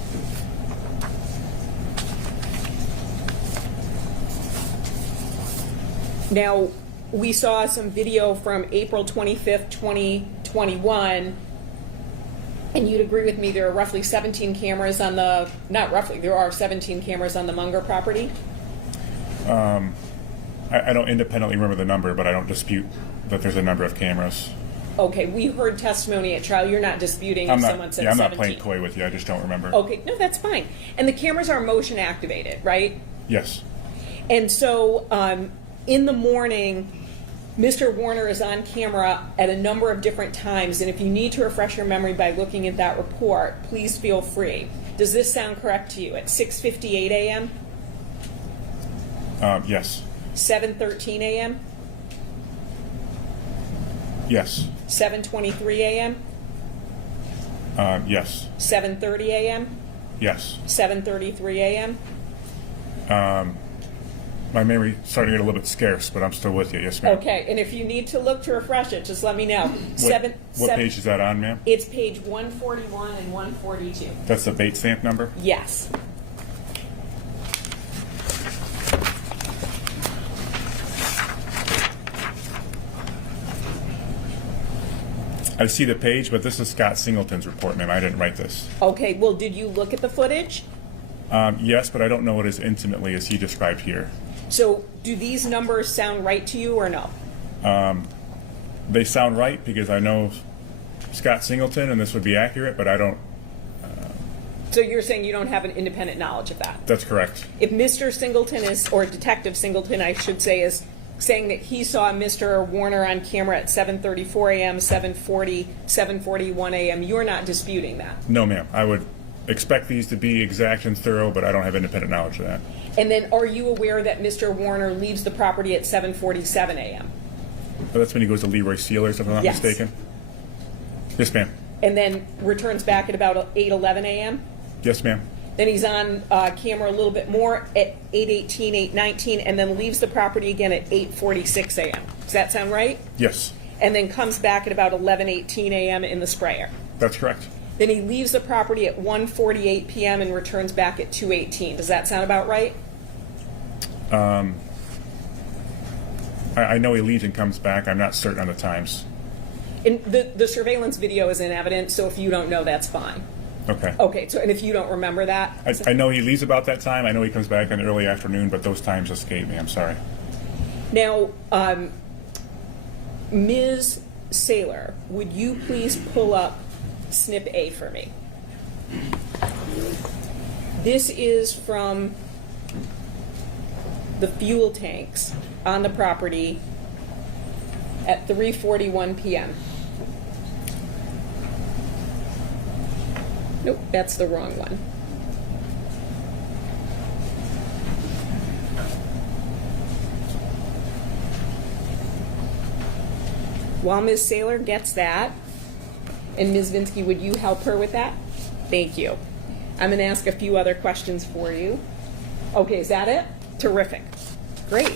Now, we saw some video from April 25th, 2021, and you'd agree with me there are roughly 17 cameras on the, not roughly, there are 17 cameras on the Munger property? I don't independently remember the number, but I don't dispute that there's a number of cameras. Okay, we heard testimony at trial. You're not disputing I'm if not, someone said yeah, I'm 17. not playing coy with you. I just don't remember. Okay, no, that's fine. And the cameras are motion activated, right? Yes. And so in the morning, Mr. Warner is on camera at a number of different times, and if you need to refresh your memory by looking at that report, please feel free. Does this sound correct to you? At 6:58 a.m.? Yes. 7:13 a.m.? Yes. 7:23 a.m.? Yes. 7:30 a.m.? Yes. 7:33 a.m.? My memory's starting to get a little bit scarce, but I'm still with you. Yes, ma'am. Okay, and if you need to look to refresh it, just let me know. What page is that on, ma'am? It's page 141 and 142. That's the bait stamp number? Yes. I see the page, but this is Scott Singleton's report, ma'am. I didn't write this. Okay, well, did you look at the footage? Yes, but I don't know it as intimately as he described here. So do these numbers sound right to you or no? They sound right because I know Scott Singleton, and this would be accurate, but I don't. So you're saying you don't have an independent knowledge of that? That's correct. If Mr. Singleton is, or Detective Singleton, I should say, is saying that he saw Mr. Warner on camera at 7:34 a.m., 7:40, 7:41 a.m., you're not disputing that? No, ma'am. I would expect these to be exact and thorough, but I don't have independent knowledge of that. And then are you aware that Mr. Warner leaves the property at 7:47 a.m.? But that's when he goes to Leroy Sealers, if I'm not Yes. mistaken. Yes, ma'am. And then returns back at about 8:11 a.m.? Yes, ma'am. Then he's on camera a little bit more at 8:18, 8:19, and then leaves the property again at 8:46 a.m. Does that sound right? Yes, And then comes back at about 11:18 a.m. in the sprayer. that's correct. Then he leaves the property at 1:48 p.m. and returns back at 2:18. Does that sound about right? I know he leaves and comes back. I'm not certain on the times. And the surveillance video is in evidence, so if you don't know, that's fine. Okay. Okay, so and if you don't remember that? I know he leaves about that time. I know he comes back in the early afternoon, but those times escape me. I'm sorry. Now, Ms. Saylor, would you please pull up snip A for me? This is from the fuel tanks on the property at 3:41 p.m. Nope, that's the wrong one. While Ms. Saylor gets that, and Ms. Vinsky, would you help her with that? Thank you. I'm going to ask a few other questions for you. Okay, is that it? Terrific. Great.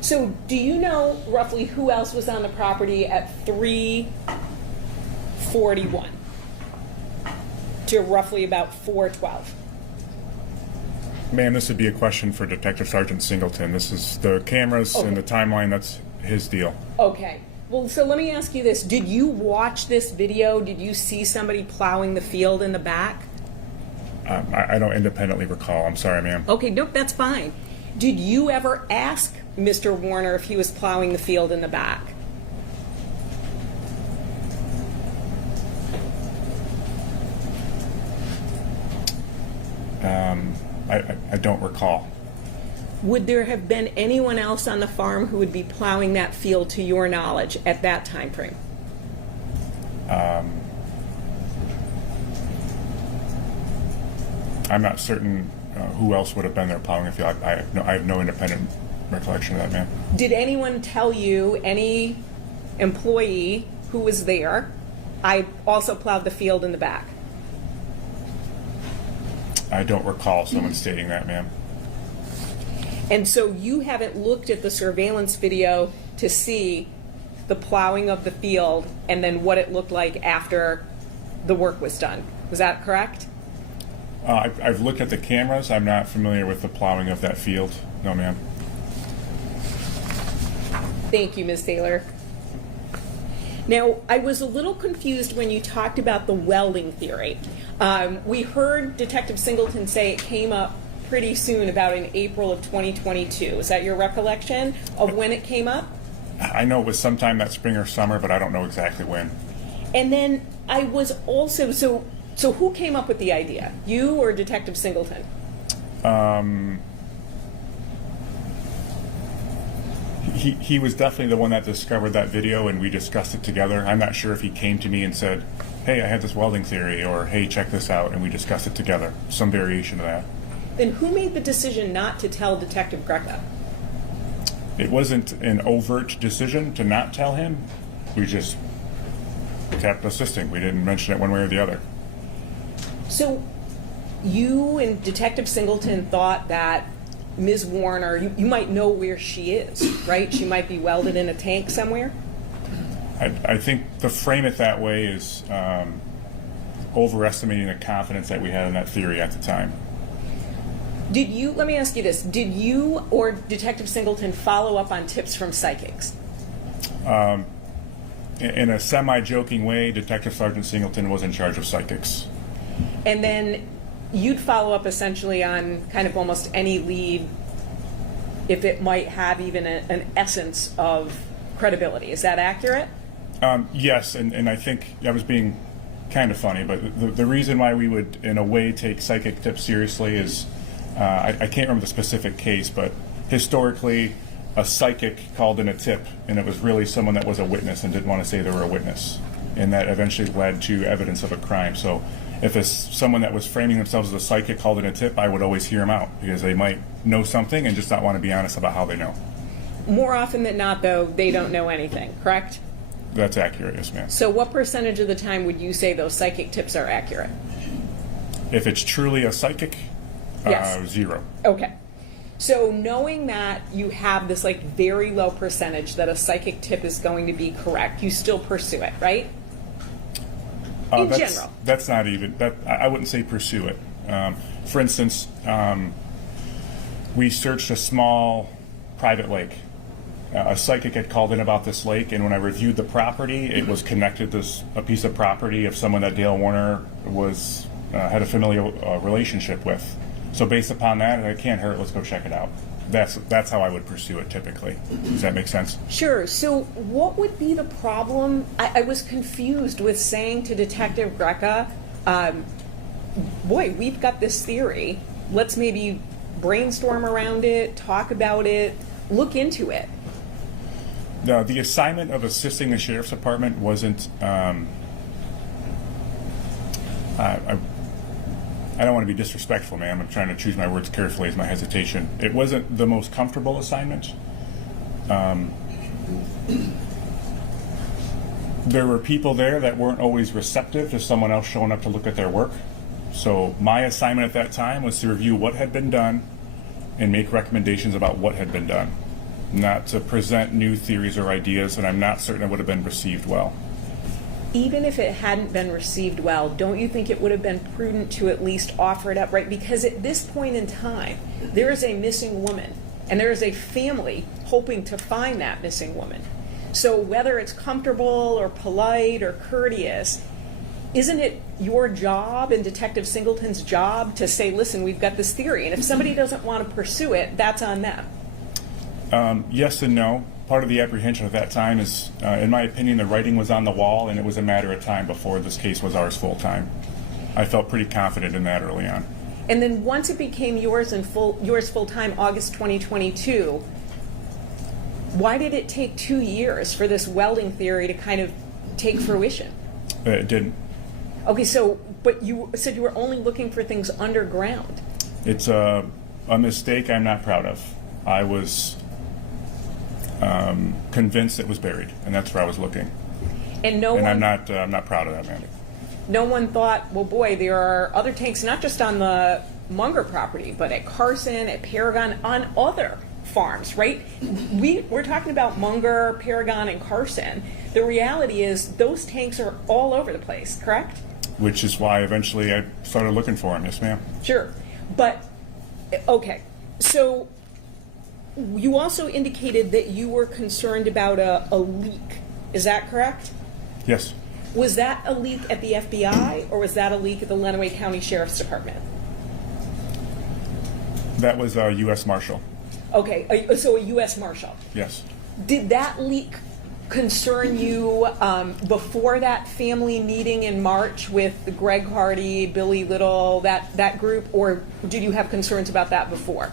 So do you know roughly who else was on the property at 3:41 to roughly about 4:12? Ma'am, this would be a question for Detective Sergeant Singleton. This is the cameras and the timeline. That's his deal. Okay. Well, so let me ask you this. Did you watch this video? Did you see somebody plowing the field in the back? I don't independently recall. I'm sorry, ma'am. Okay, nope, that's fine. Did you ever ask Mr. Warner if he was plowing the field in the back? I don't recall. Would there have been anyone else on the farm who would be plowing that field to your knowledge at that time frame? I'm not certain who else would have been there plowing the field. I have no independent recollection of that, ma'am. Did anyone tell you, any employee who was there, I also plowed the field in the back? I don't recall someone stating that, ma'am. And so you haven't looked at the surveillance video to see the plowing of the field and then what it looked like after the work was done. Was that correct? I've looked at the cameras. I'm not familiar with the plowing of that field. No, ma'am. Thank you, Ms. Taylor. Now, I was a little confused when you talked about the welding theory. We heard Detective Singleton say it came up pretty soon, about in April of 2022. Is that your recollection of when it came up? I know it was sometime that spring or summer, but I don't know exactly when. And then I was also, so who came up with the idea? You or Detective Singleton? He was definitely the one that discovered that video, and we discussed it together. I'm not sure if he came to me and said, hey, I had this welding theory, or hey, check this out, and we discussed it together. Some variation of that. Then who made the decision not to tell Detective Greca? It wasn't an overt decision to not tell him. We just kept assisting. We didn't mention it one way or the other. So you and Detective Singleton thought that Ms. Warner, you might know where she is, right? She might be welded in a tank somewhere? I think to frame it that way is overestimating the confidence that we had in that theory at the time. Did you, let me ask you this, did you or Detective Singleton follow up on tips from psychics? In a semi-joking way, Detective Sergeant Singleton was in charge of psychics. And then you'd follow up essentially on kind of almost any lead if it might have even an essence of credibility. Is that accurate? Yes, and I think I was being kind of funny, but the reason why we would, in a way, take psychic tips seriously is, I can't remember the specific case, but historically, a psychic called in a tip, and it was really someone that was a witness and didn't want to say they were a witness, and that eventually led to evidence of a crime. So if it's someone that was framing themselves as a psychic called in a tip, I would always hear them out, because they might know something and just not want to be honest about how they know. More often than not, though, they don't know anything, correct? That's accurate, yes, ma'am. So what percentage of the time would you say those psychic tips are accurate? If it's truly a psychic, Yes. 0. Okay. So knowing that you have this like very low percentage that a psychic tip is going to be correct, you still pursue it, right? In general. That's not even, I wouldn't say pursue it. For instance, we searched a small private lake. A psychic had called in about this lake, and when I reviewed the property, it was connected to a piece of property of someone that Dale Warner was had a familial relationship with. So based upon that, it can't hurt, let's go check it out. That's how I would pursue it typically. Does that make sense? Sure. So what would be the problem? I was confused with saying to Detective Greca, boy, we've got this theory. Let's maybe brainstorm around it, talk about it, look into it. The assignment of assisting the sheriff's department wasn't, I don't want to be disrespectful, ma'am. I'm trying to choose my words carefully as my hesitation. It wasn't the most comfortable assignment. There were people there that weren't always receptive to someone else showing up to look at their work. So my assignment at that time was to review what had been done and make recommendations about what had been done, not to present new theories or ideas, and I'm not certain it would have been received well. Even if it hadn't been received well, don't you think it would have been prudent to at least offer it up, right? Because at this point in time, there is a missing woman, and there is a family hoping to find that missing woman. So whether it's comfortable or polite or courteous, isn't it your job and Detective Singleton's job to say, listen, we've got this theory, and if somebody doesn't want to pursue it, that's on them? Yes and no. Part of the apprehension at that time is, in my opinion, the writing was on the wall, and it was a matter of time before this case was ours full time. I felt pretty confident in that early on. And then once it became yours full time, August 2022, why did it take 2 years for this welding theory to kind of take fruition? It didn't. Okay, so, but you said you were only looking for things underground. It's a mistake I'm not proud of. I was convinced it was buried, and that's where I was looking. And no And one, I'm not proud of that, Mandy. no one thought, well, boy, there are other tanks, not just on the Munger property, but at Carson, at Paragon, on other farms, right? We're talking about Munger, Paragon, and Carson. The reality is those tanks are all over the place, correct? Which is why eventually I started looking for him. Yes, ma'am. Sure. But, okay, so you also indicated that you were concerned about a leak. Is that correct? Yes. Was that a leak at the FBI, or was that a leak at the Lenawee County Sheriff's Department? That was a U.S. Marshal. Okay, so a U.S. Marshal. Yes. Did that leak concern you before that family meeting in March with Greg Hardy, Billy Little, that group, or did you have concerns about that before?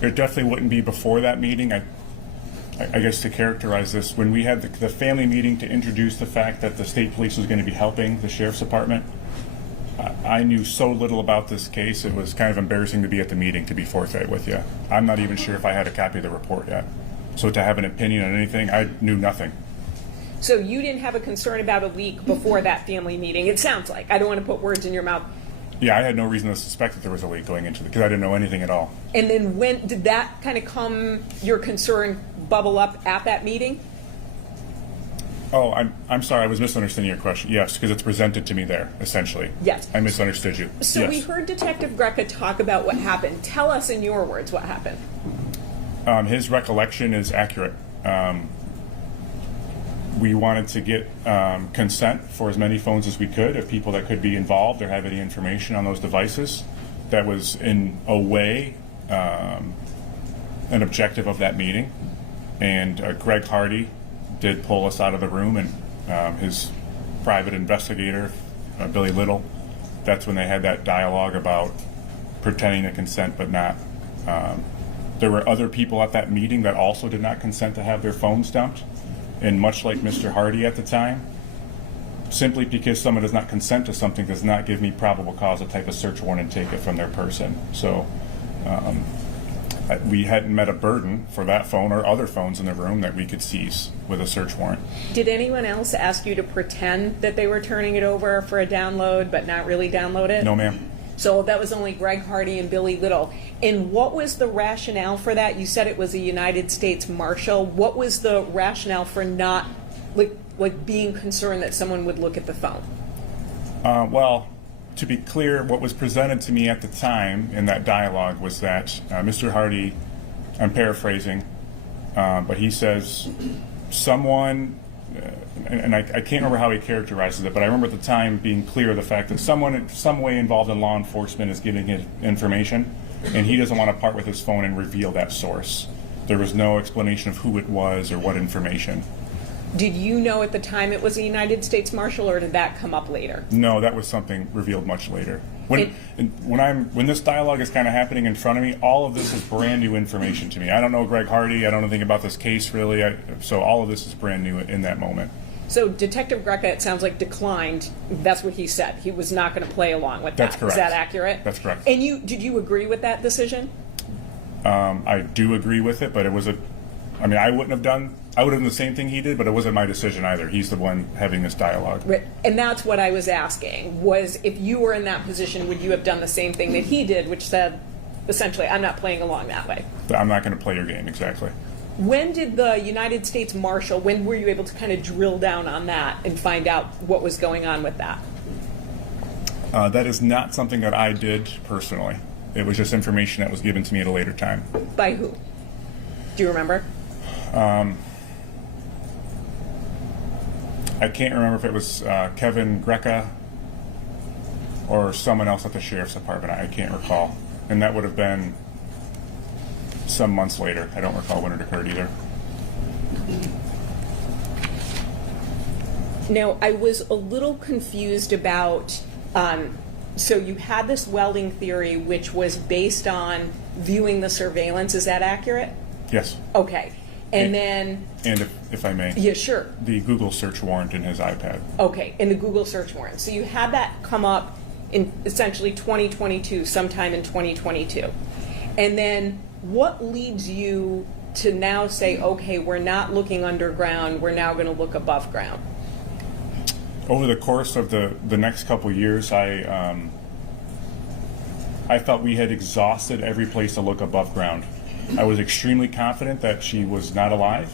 It definitely wouldn't be before that meeting. I guess to characterize this, when we had the family meeting to introduce the fact that the state police was going to be helping the sheriff's department, I knew so little about this case, it was kind of embarrassing to be at the meeting, to be forthright with you. I'm not even sure if I had a copy of the report yet. So to have an opinion on anything, I knew nothing. So you didn't have a concern about a leak before that family meeting, it sounds like. I don't want to put words in your mouth. Yeah, I had no reason to suspect that there was a leak going into it, because I didn't know anything at all. And then when did that kind of come, your concern bubble up at that meeting? Oh, I'm sorry, I was misunderstanding your question. Yes, because it's presented to me there, essentially. Yes. I misunderstood you. So yes. we heard Detective Greca talk about what happened. Tell us in your words what happened. His recollection is accurate. We wanted to get consent for as many phones as we could of people that could be involved or have any information on those devices. That was in a way an objective of that meeting. And Greg Hardy did pull us out of the room, and his private investigator, Billy Little, that's when they had that dialogue about pretending to consent but not. There were other people at that meeting that also did not consent to have their phones dumped. And much like Mr. Hardy at the time, simply because someone does not consent to something does not give me probable cause to type a search warrant and take it from their person. So we hadn't met a burden for that phone or other phones in the room that we could seize with a search warrant. Did anyone else ask you to pretend that they were turning it over for a download but not really download it? No, ma'am. So that was only Greg Hardy and Billy Little. And what was the rationale for that? You said it was a United States Marshal. What was the rationale for not like being concerned that someone would look at the phone? Well, to be clear, what was presented to me at the time in that dialogue was that Mr. Hardy, I'm paraphrasing, but he says someone, and I can't remember how he characterizes it, but I remember at the time being clear of the fact that someone in some way involved in law enforcement is giving his information, and he doesn't want to part with his phone and reveal that source. There was no explanation of who it was or what information. Did you know at the time it was a United States Marshal, or did that come up later? No, that was something revealed much later. When this dialogue is kind of happening in front of me, all of this is brand new information to me. I don't know Greg Hardy. I don't know anything about this case really. So all of this is brand new in that moment. So Detective Greca, it sounds like, declined. That's what he said. He was not going to play along with that. That's correct. Is that accurate? That's correct. And did you agree with that decision? I do agree with it, but it was I would have done the same thing he did, but it wasn't my decision either. He's the one having this dialogue. Right. And that's what I was asking, was if you were in that position, would you have done the same thing that he did, which said, essentially, I'm not playing along that way? I'm not going to play your game, exactly. When did the United States Marshal, when were you able to kind of drill down on that and find out what was going on with that? That is not something that I did personally. It was just information that was given to me at a later time. By who? Do you remember? I can't remember if it was Kevin Greca or someone else at the sheriff's department. I can't recall. And that would have been some months later. I don't recall when it occurred either. Now, I was a little confused about, so you had this welding theory which was based on viewing the surveillance. Is that accurate? Yes. Okay. And then, And if I may, yeah, sure. the Google search warrant in his iPad. Okay, in the Google search warrant. So you had that come up in essentially 2022, sometime in 2022. And then what leads you to now say, okay, we're not looking underground, we're now going to look above ground? Over the course of the next couple of years, I felt we had exhausted every place to look above ground. I was extremely confident that she was not alive,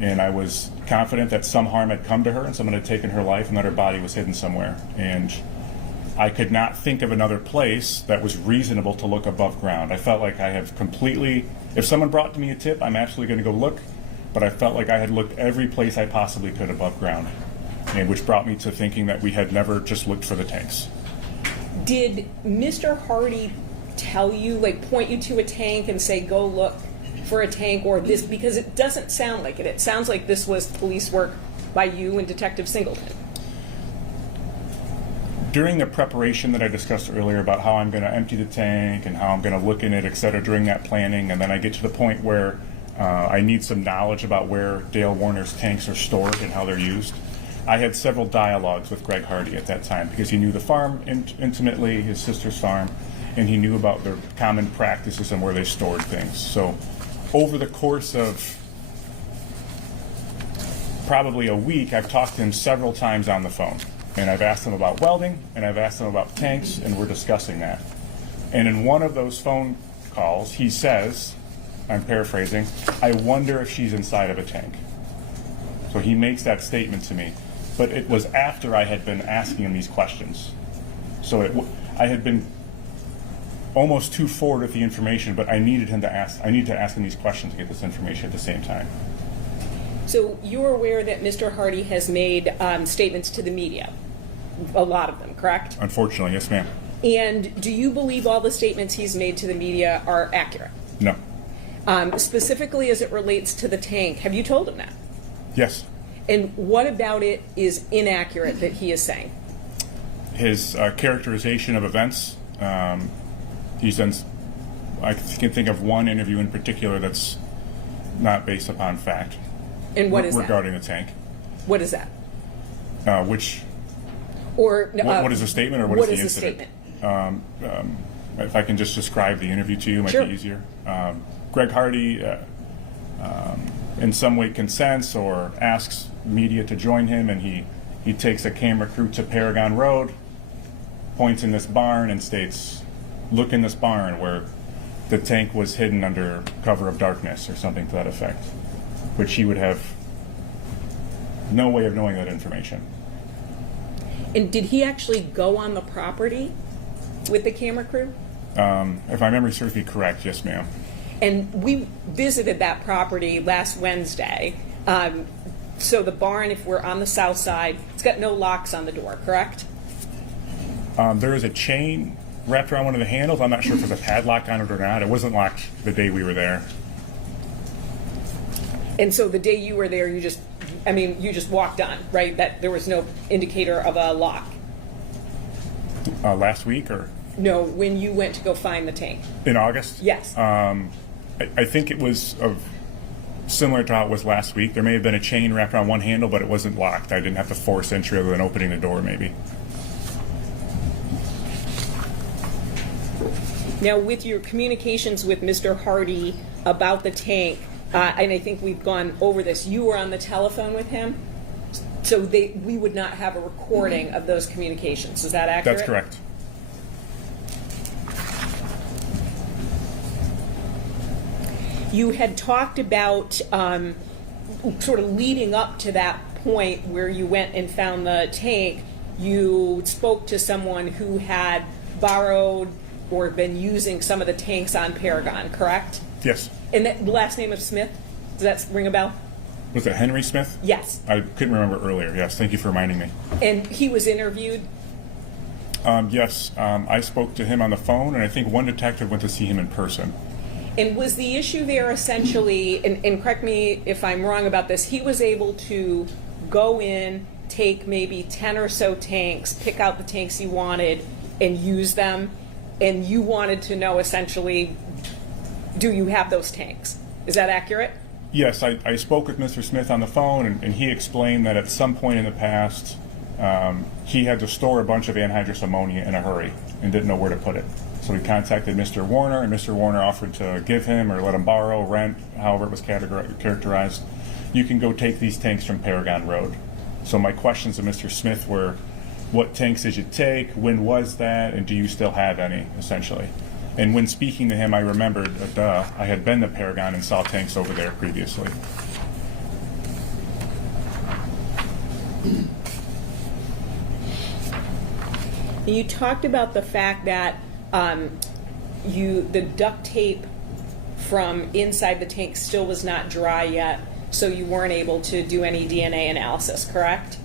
and I was confident that some harm had come to her and someone had taken her life and that her body was hidden somewhere. And I could not think of another place that was reasonable to look above ground. I felt like I have completely, if someone brought to me a tip, I'm absolutely going to go look, but I felt like I had looked every place I possibly could above ground, and which brought me to thinking that we had never just looked for the tanks. Did Mr. Hardy tell you, like point you to a tank and say, go look for a tank or this? Because it doesn't sound like it. It sounds like this was police work by you and Detective Singleton. During the preparation that I discussed earlier about how I'm going to empty the tank and how I'm going to look in it, et cetera, during that planning, and then I get to the point where I need some knowledge about where Dale Warner's tanks are stored and how they're used, I had several dialogues with Greg Hardy at that time because he knew the farm intimately, his sister's farm, and he knew about their common practices and where they stored things. So over the course of probably a week, I've talked to him several times on the phone. And I've asked him about welding, and I've asked him about tanks, and we're discussing that. And in one of those phone calls, he says, I'm paraphrasing, I wonder if she's inside of a tank. So he makes that statement to me. But it was after I had been asking him these questions. So I had been almost too forward with the information, but I needed to ask him these questions to get this information at the same time. So you're aware that Mr. Hardy has made statements to the media, a lot of them, correct? Unfortunately, yes, ma'am. And do you believe all the statements he's made to the media are accurate? No. Specifically as it relates to the tank, have you told him that? Yes. And what about it is inaccurate that he is saying? His characterization of events, he's done, I can think of one interview in particular that's not based upon fact. And what is that? Regarding the tank. What is that? Which, or what is the statement or what is the statement? If I can just describe the interview to you, it might Sure. be easier. Greg Hardy in some way consents or asks media to join him, and he takes a camera crew to Paragon Road, points in this barn and states, look in this barn where the tank was hidden under cover of darkness or something to that effect, which he would have no way of knowing that information. And did he actually go on the property with the camera crew? If my memory serves me correct, yes, ma'am. And we visited that property last Wednesday. So the barn, if we're on the south side, it's got no locks on the door, correct? There is a chain wrapped around one of the handles. I'm not sure if there's a padlock on it or not. It wasn't locked the day we were there. And so the day you were there, you just walked on, right? That there was no indicator of a lock. Last week or? No, when you went to go find the tank. In August? Yes. I think it was similar to how it was last week. There may have been a chain wrapped around one handle, but it wasn't locked. I didn't have to force entry other than opening the door, maybe. Now, with your communications with Mr. Hardy about the tank, and I think we've gone over this, you were on the telephone with him, so we would not have a recording of those communications. Is that accurate? That's correct. You had talked about sort of leading up to that point where you went and found the tank, you spoke to someone who had borrowed or been using some of the tanks on Paragon, correct? Yes. And the last name of Smith, does that ring a bell? Was it Henry Smith? Yes. I couldn't remember earlier. Yes, thank you for reminding me. And he was interviewed? Yes, I spoke to him on the phone, and I think one detective went to see him in person. And was the issue there essentially, and correct me if I'm wrong about this, he was able to go in, take maybe 10 or so tanks, pick out the tanks he wanted, and use them, and you wanted to know essentially, do you have those tanks? Is that accurate? Yes, I spoke with Mr. Smith on the phone, and he explained that at some point in the past, he had to store a bunch of anhydrous ammonia in a hurry and didn't know where to put it. So he contacted Mr. Warner, and Mr. Warner offered to give him or let him borrow, rent, however it was characterized. You can go take these tanks from Paragon Road. So my questions to Mr. Smith were, what tanks did you take? When was that? And do you still have any, essentially? And when speaking to him, I remembered that I had been to Paragon and saw tanks over there previously. You talked about the fact that the duct tape from inside the tank still was not dry yet, so you weren't able to do any DNA analysis, correct?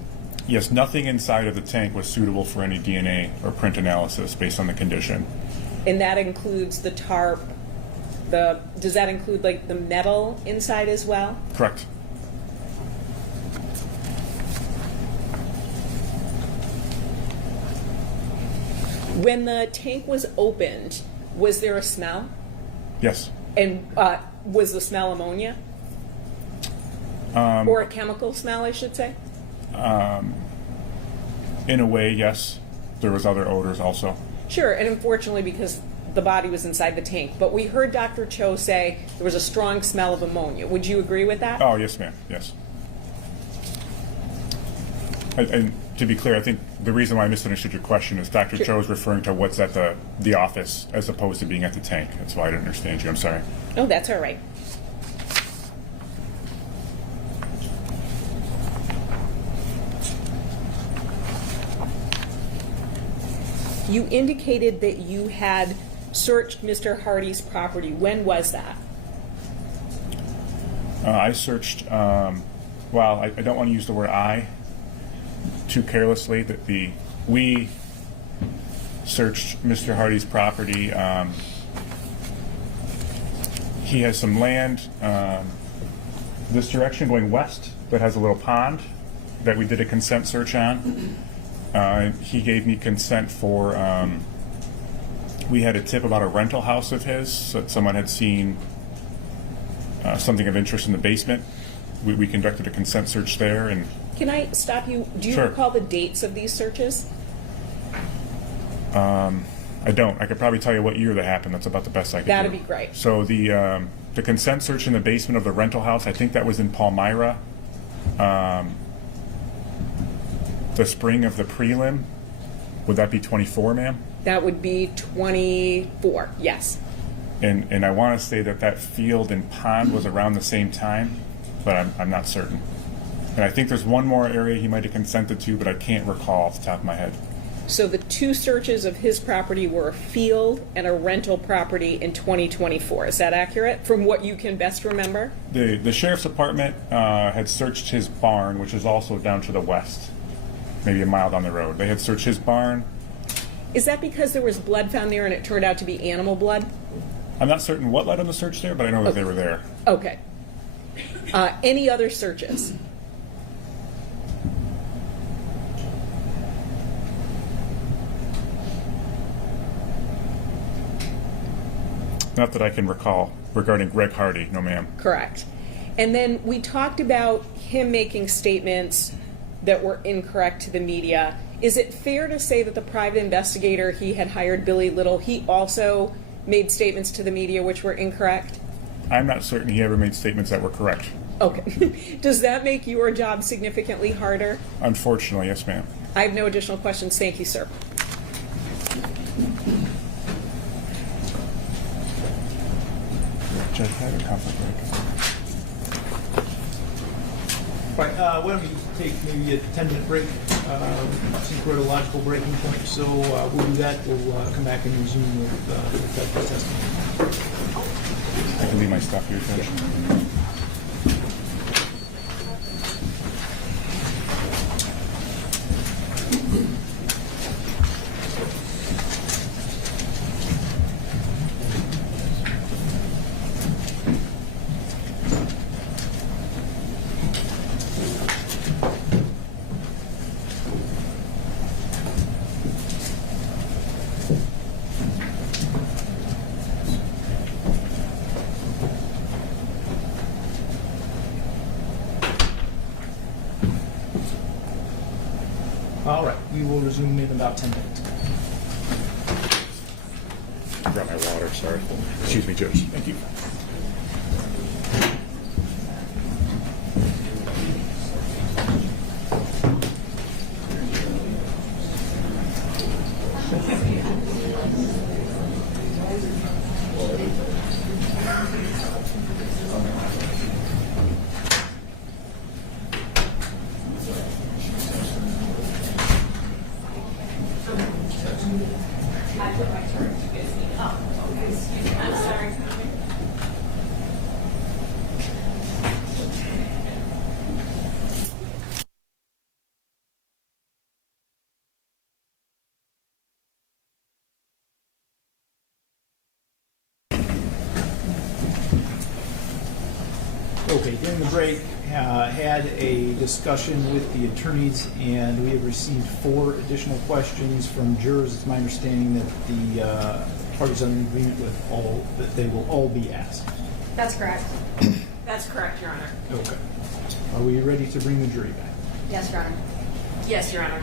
Yes, nothing inside of the tank was suitable for any DNA or print analysis based on the condition. And that includes the tarp, does that include like the metal inside as well? Correct. When the tank was opened, was there a smell? Yes. And was the smell ammonia? Or a chemical smell, I should say? In a way, yes. There was other odors also. Sure, and unfortunately because the body was inside the tank. But we heard Dr. Cho say there was a strong smell of ammonia. Would you agree with that? Oh, yes, ma'am. Yes. And to be clear, I think the reason why I misunderstood your question is Dr. Cho is referring to what's at the office as opposed to being at the tank. That's why I didn't understand you. I'm sorry. Oh, that's all right. You indicated that you had searched Mr. Hardy's property. When was that? I searched, well, I don't want to use the word I too carelessly. We searched Mr. Hardy's property. He has some land this direction going west that has a little pond that we did a consent search on. He gave me consent for, we had a tip about a rental house of his that someone had seen something of interest in the basement. We conducted a consent search there. And Can I stop you? Do you Sure. recall the dates of these searches? I don't. I could probably tell you what year that happened. That's about the best I could That'd do. be great. So the consent search in the basement of the rental house, I think that was in Palmyra. The spring of the prelim, would that be 24, ma'am? That would be 24, yes. And I want to say that field and pond was around the same time, but I'm not certain. And I think there's one more area he might have consented to, but I can't recall off the top of my head. So the two searches of his property were a field and a rental property in 2024. Is that accurate from what you can best remember? The sheriff's department had searched his barn, which is also down to the west, maybe a mile down the road. They had searched his barn. Is that because there was blood found there and it turned out to be animal blood? I'm not certain what led them to search there, but I know that they were there. Okay. Any other searches? Not that I can recall regarding Greg Hardy, no ma'am. Correct. And then we talked about him making statements that were incorrect to the media. Is it fair to say that the private investigator he had hired, Billy Little, he also made statements to the media which were incorrect? I'm not certain he ever made statements that were correct. Okay. Does that make your job significantly harder? Unfortunately, yes ma'am. I have no additional questions. Thank you, sir. Judge, have a conflict break. Right, why don't we take maybe a 10-minute break? I think we're at a logical breaking point, so we'll do that. We'll come back and resume with that testimony. I can leave my stuff here, Judge. All right, we will resume in about 10 minutes. I brought my water, sorry. Excuse me, Judge. Thank you. Okay, during the break, had a discussion with the attorneys, and we have received 4 additional questions from jurors. It's my understanding that the parties are in agreement with all, that they will all be asked. That's correct. That's correct, Your Honor. Okay. Are we ready to bring the jury back? Yes, Your Honor. Yes, Your Honor.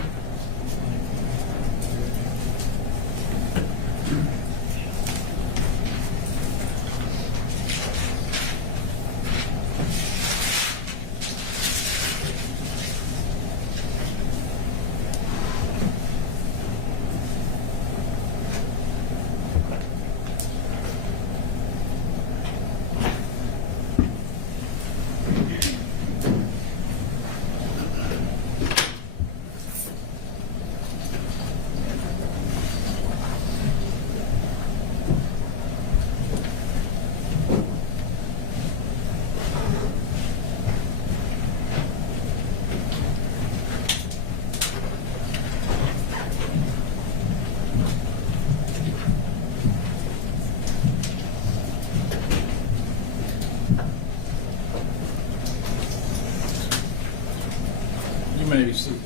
You may be seated.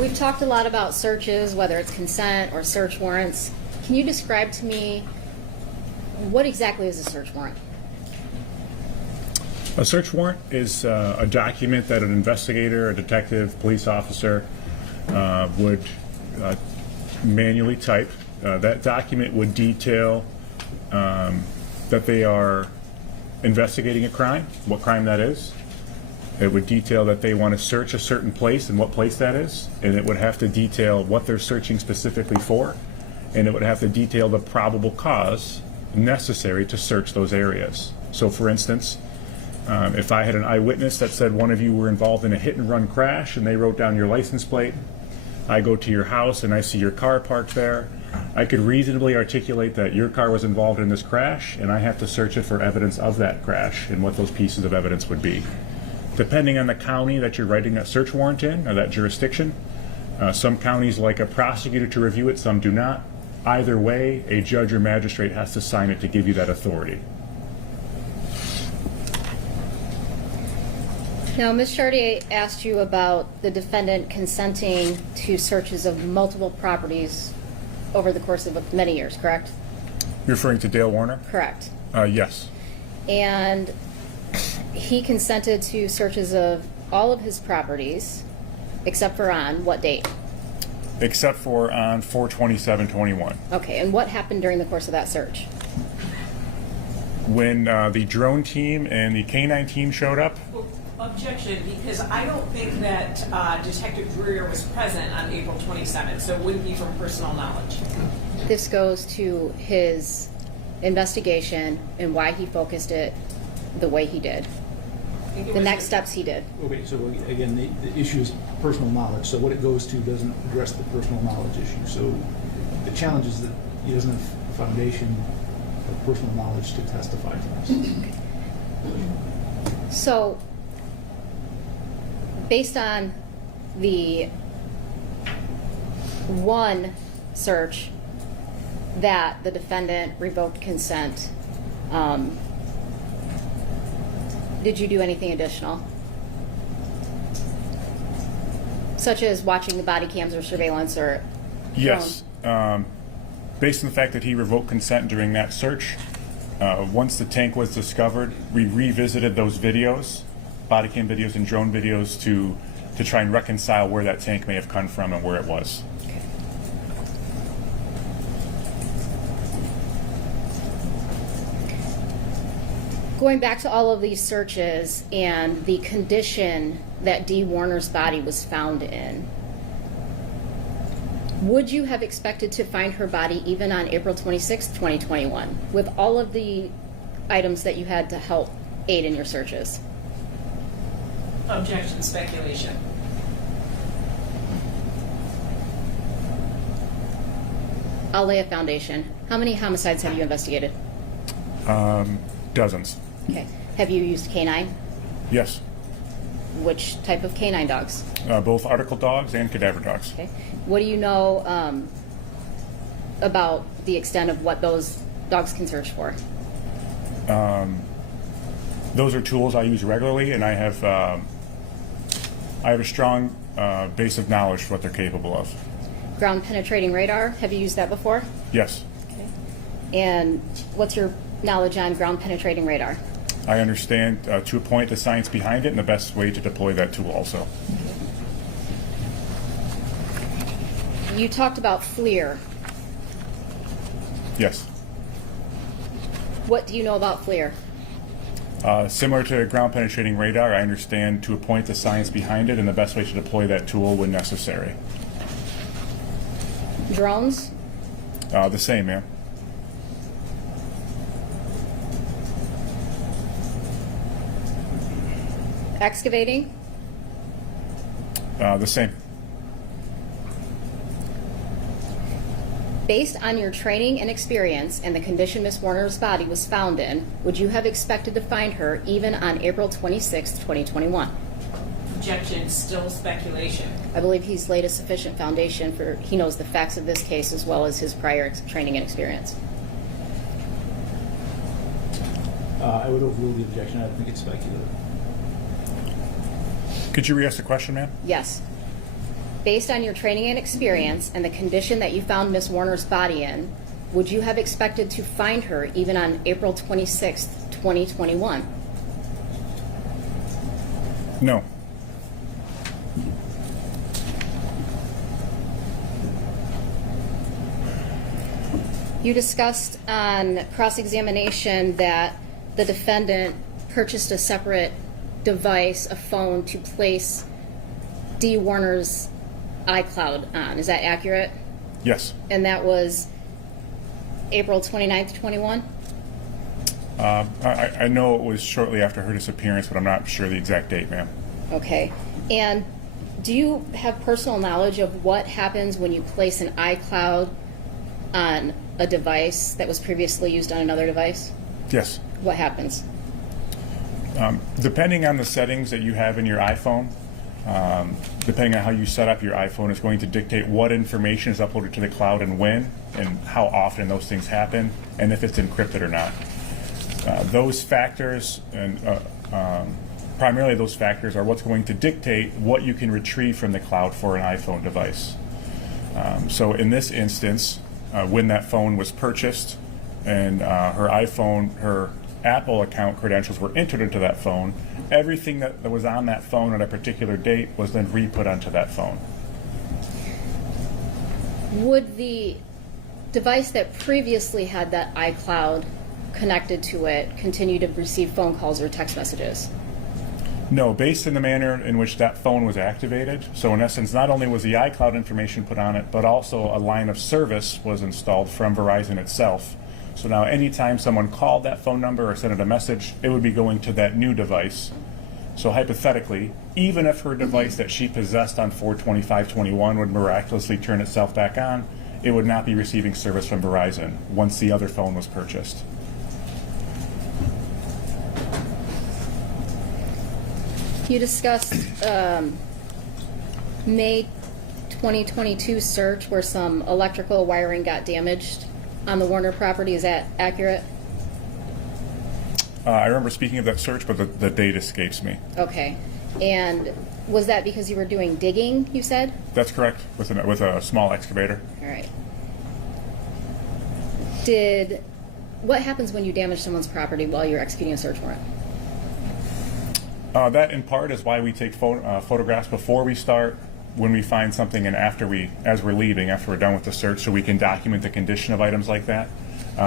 We've talked a lot about searches, whether it's consent or search warrants. Can you describe to me what exactly is a search warrant? A search warrant is a document that an investigator, a detective, police officer would manually type. That document would detail that they are investigating a crime, what crime that is. It would detail that they want to search a certain place and what place that is. And it would have to detail what they're searching specifically for. And it would have to detail the probable cause necessary to search those areas. So for instance, if I had an eyewitness that said one of you were involved in a hit and run crash and they wrote down your license plate, I go to your house and I see your car parked there, I could reasonably articulate that your car was involved in this crash and I have to search it for evidence of that crash and what those pieces of evidence would be. Depending on the county that you're writing that search warrant in, or that jurisdiction, some counties like a prosecutor to review it, some do not. Either way, a judge or magistrate has to sign it to give you that authority. Now, Ms. Chartier asked you about the defendant consenting to searches of multiple properties over the course of many years, correct? You're referring to Dale Warner? Correct. Yes. And he consented to searches of all of his properties, except for on what date? Except for on 4/27/21. Okay, and what happened during the course of that search? When the drone team and the canine team showed up, Objection, because I don't think that Detective Dreer was present on April 27th, so it wouldn't be from personal knowledge. This goes to his investigation and why he focused it the way he did. The next steps he did. Okay, so again, the issue is personal knowledge. So what it goes to doesn't address the personal knowledge issue. So the challenge is that he doesn't have a foundation of personal knowledge to testify to this. So, based on the one search that the defendant revoked consent, did you do anything additional? Such as watching the body cams or surveillance or yes. Based on the fact that he revoked consent during that search, Once the tank was discovered, we revisited those videos, body cam videos and drone videos, to try and reconcile where that tank may have come from and where it was. Going back to all of these searches and the condition that Dee Warner's body was found in, would you have expected to find her body even on April 26, 2021, with all of the items that you had to help aid in your searches? Objection, speculation. I'll lay a foundation. How many homicides have you investigated? Dozens. Okay. Have you used canine? Yes. Which type of canine dogs? Both article dogs and cadaver dogs. Okay. What do you know about the extent of what those dogs can search for? Those are tools I use regularly, and I have a strong base of knowledge for what they're capable of. Ground penetrating radar, have you used that before? Yes. Okay. And what's your knowledge on ground penetrating radar? I understand to a point the science behind it and the best way to deploy that tool also. You talked about FLIR. Yes. What do you know about FLIR? Similar to ground penetrating radar, I understand to a point the science behind it and the best way to deploy that tool when necessary. Drones? The same, ma'am. Excavating? The same. Based on your training and experience and the condition Miss Warner's body was found in, would you have expected to find her even on April 26, 2021? Objection, still speculation. I believe he's laid a sufficient foundation for, he knows the facts of this case as well as his prior training and experience. I would overrule the objection. I don't think it's speculative. Could you re-ask the question, ma'am? Yes. Based on your training and experience and the condition that you found Miss Warner's body in, would you have expected to find her even on April 26, 2021? No. You discussed on cross-examination that the defendant purchased a separate device, a phone, to place Dee Warner's iCloud on. Is that accurate? Yes. And that was April 29th, 21? I know it was shortly after her disappearance, but I'm not sure the exact date, ma'am. Okay. And do you have personal knowledge of what happens when you place an iCloud on a device that was previously used on another device? Yes. What happens? Depending on the settings that you have in your iPhone, depending on how you set up your iPhone, is going to dictate what information is uploaded to the cloud and when, and how often those things happen, and if it's encrypted or not. Those factors, and primarily those factors, are what's going to dictate what you can retrieve from the cloud for an iPhone device. So in this instance, when that phone was purchased and her Apple account credentials were entered into that phone, everything that was on that phone at a particular date was then re-put onto that phone. Would the device that previously had that iCloud connected to it continue to receive phone calls or text messages? No, based in the manner in which that phone was activated. So in essence, not only was the iCloud information put on it, but also a line of service was installed from Verizon itself. So now anytime someone called that phone number or sent it a message, it would be going to that new device. So hypothetically, even if her device that she possessed on 4/25/21 would miraculously turn itself back on, it would not be receiving service from Verizon once the other phone was purchased. You discussed May 2022 search where some electrical wiring got damaged on the Warner property. Is that accurate? I remember speaking of that search, but the date escapes me. Okay. And was that because you were doing digging, you said? That's correct, with a small excavator. All right. Did what happens when you damage someone's property while you're executing a search warrant? That in part is why we take photographs before we start, when we find something, and as we're leaving, after we're done with the search, so we can document the condition of items like that.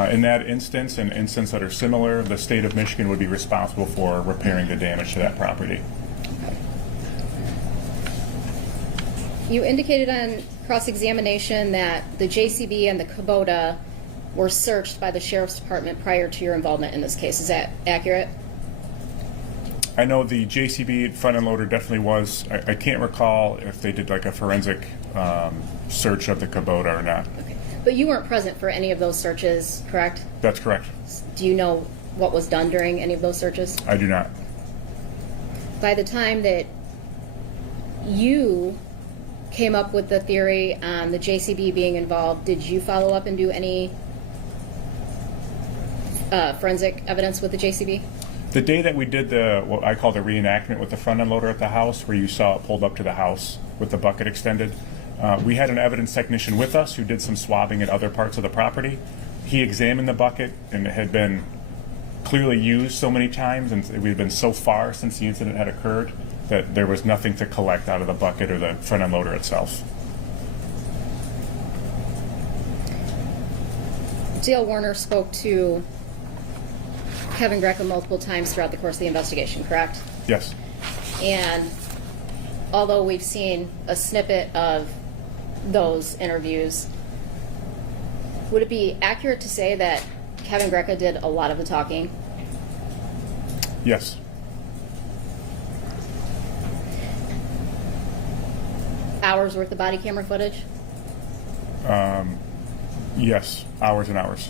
In that instance, and instances that are similar, the state of Michigan would be responsible for repairing the damage to that property. You indicated on cross-examination that the JCB and the Kubota were searched by the Sheriff's Department prior to your involvement in this case. Is that accurate? I know the JCB front end loader definitely was. I can't recall if they did like a forensic search of the Kubota or not. Okay. But you weren't present for any of those searches, correct? That's correct. Do you know what was done during any of those searches? I do not. By the time that you came up with the theory on the JCB being involved, did you follow up and do any forensic evidence with the JCB? The day that we did what I call the reenactment with the front end loader at the house, where you saw it pulled up to the house with the bucket extended, we had an evidence technician with us who did some swabbing at other parts of the property. He examined the bucket, and it had been clearly used so many times, and we had been so far since the incident had occurred that there was nothing to collect out of the bucket or the front end loader itself. Dale Warner spoke to Kevin Greco multiple times throughout the course of the investigation, correct? Yes. And although we've seen a snippet of those interviews, would it be accurate to say that Kevin Greco did a lot of the talking? Yes. Hours worth of body camera footage? Yes. Hours and hours.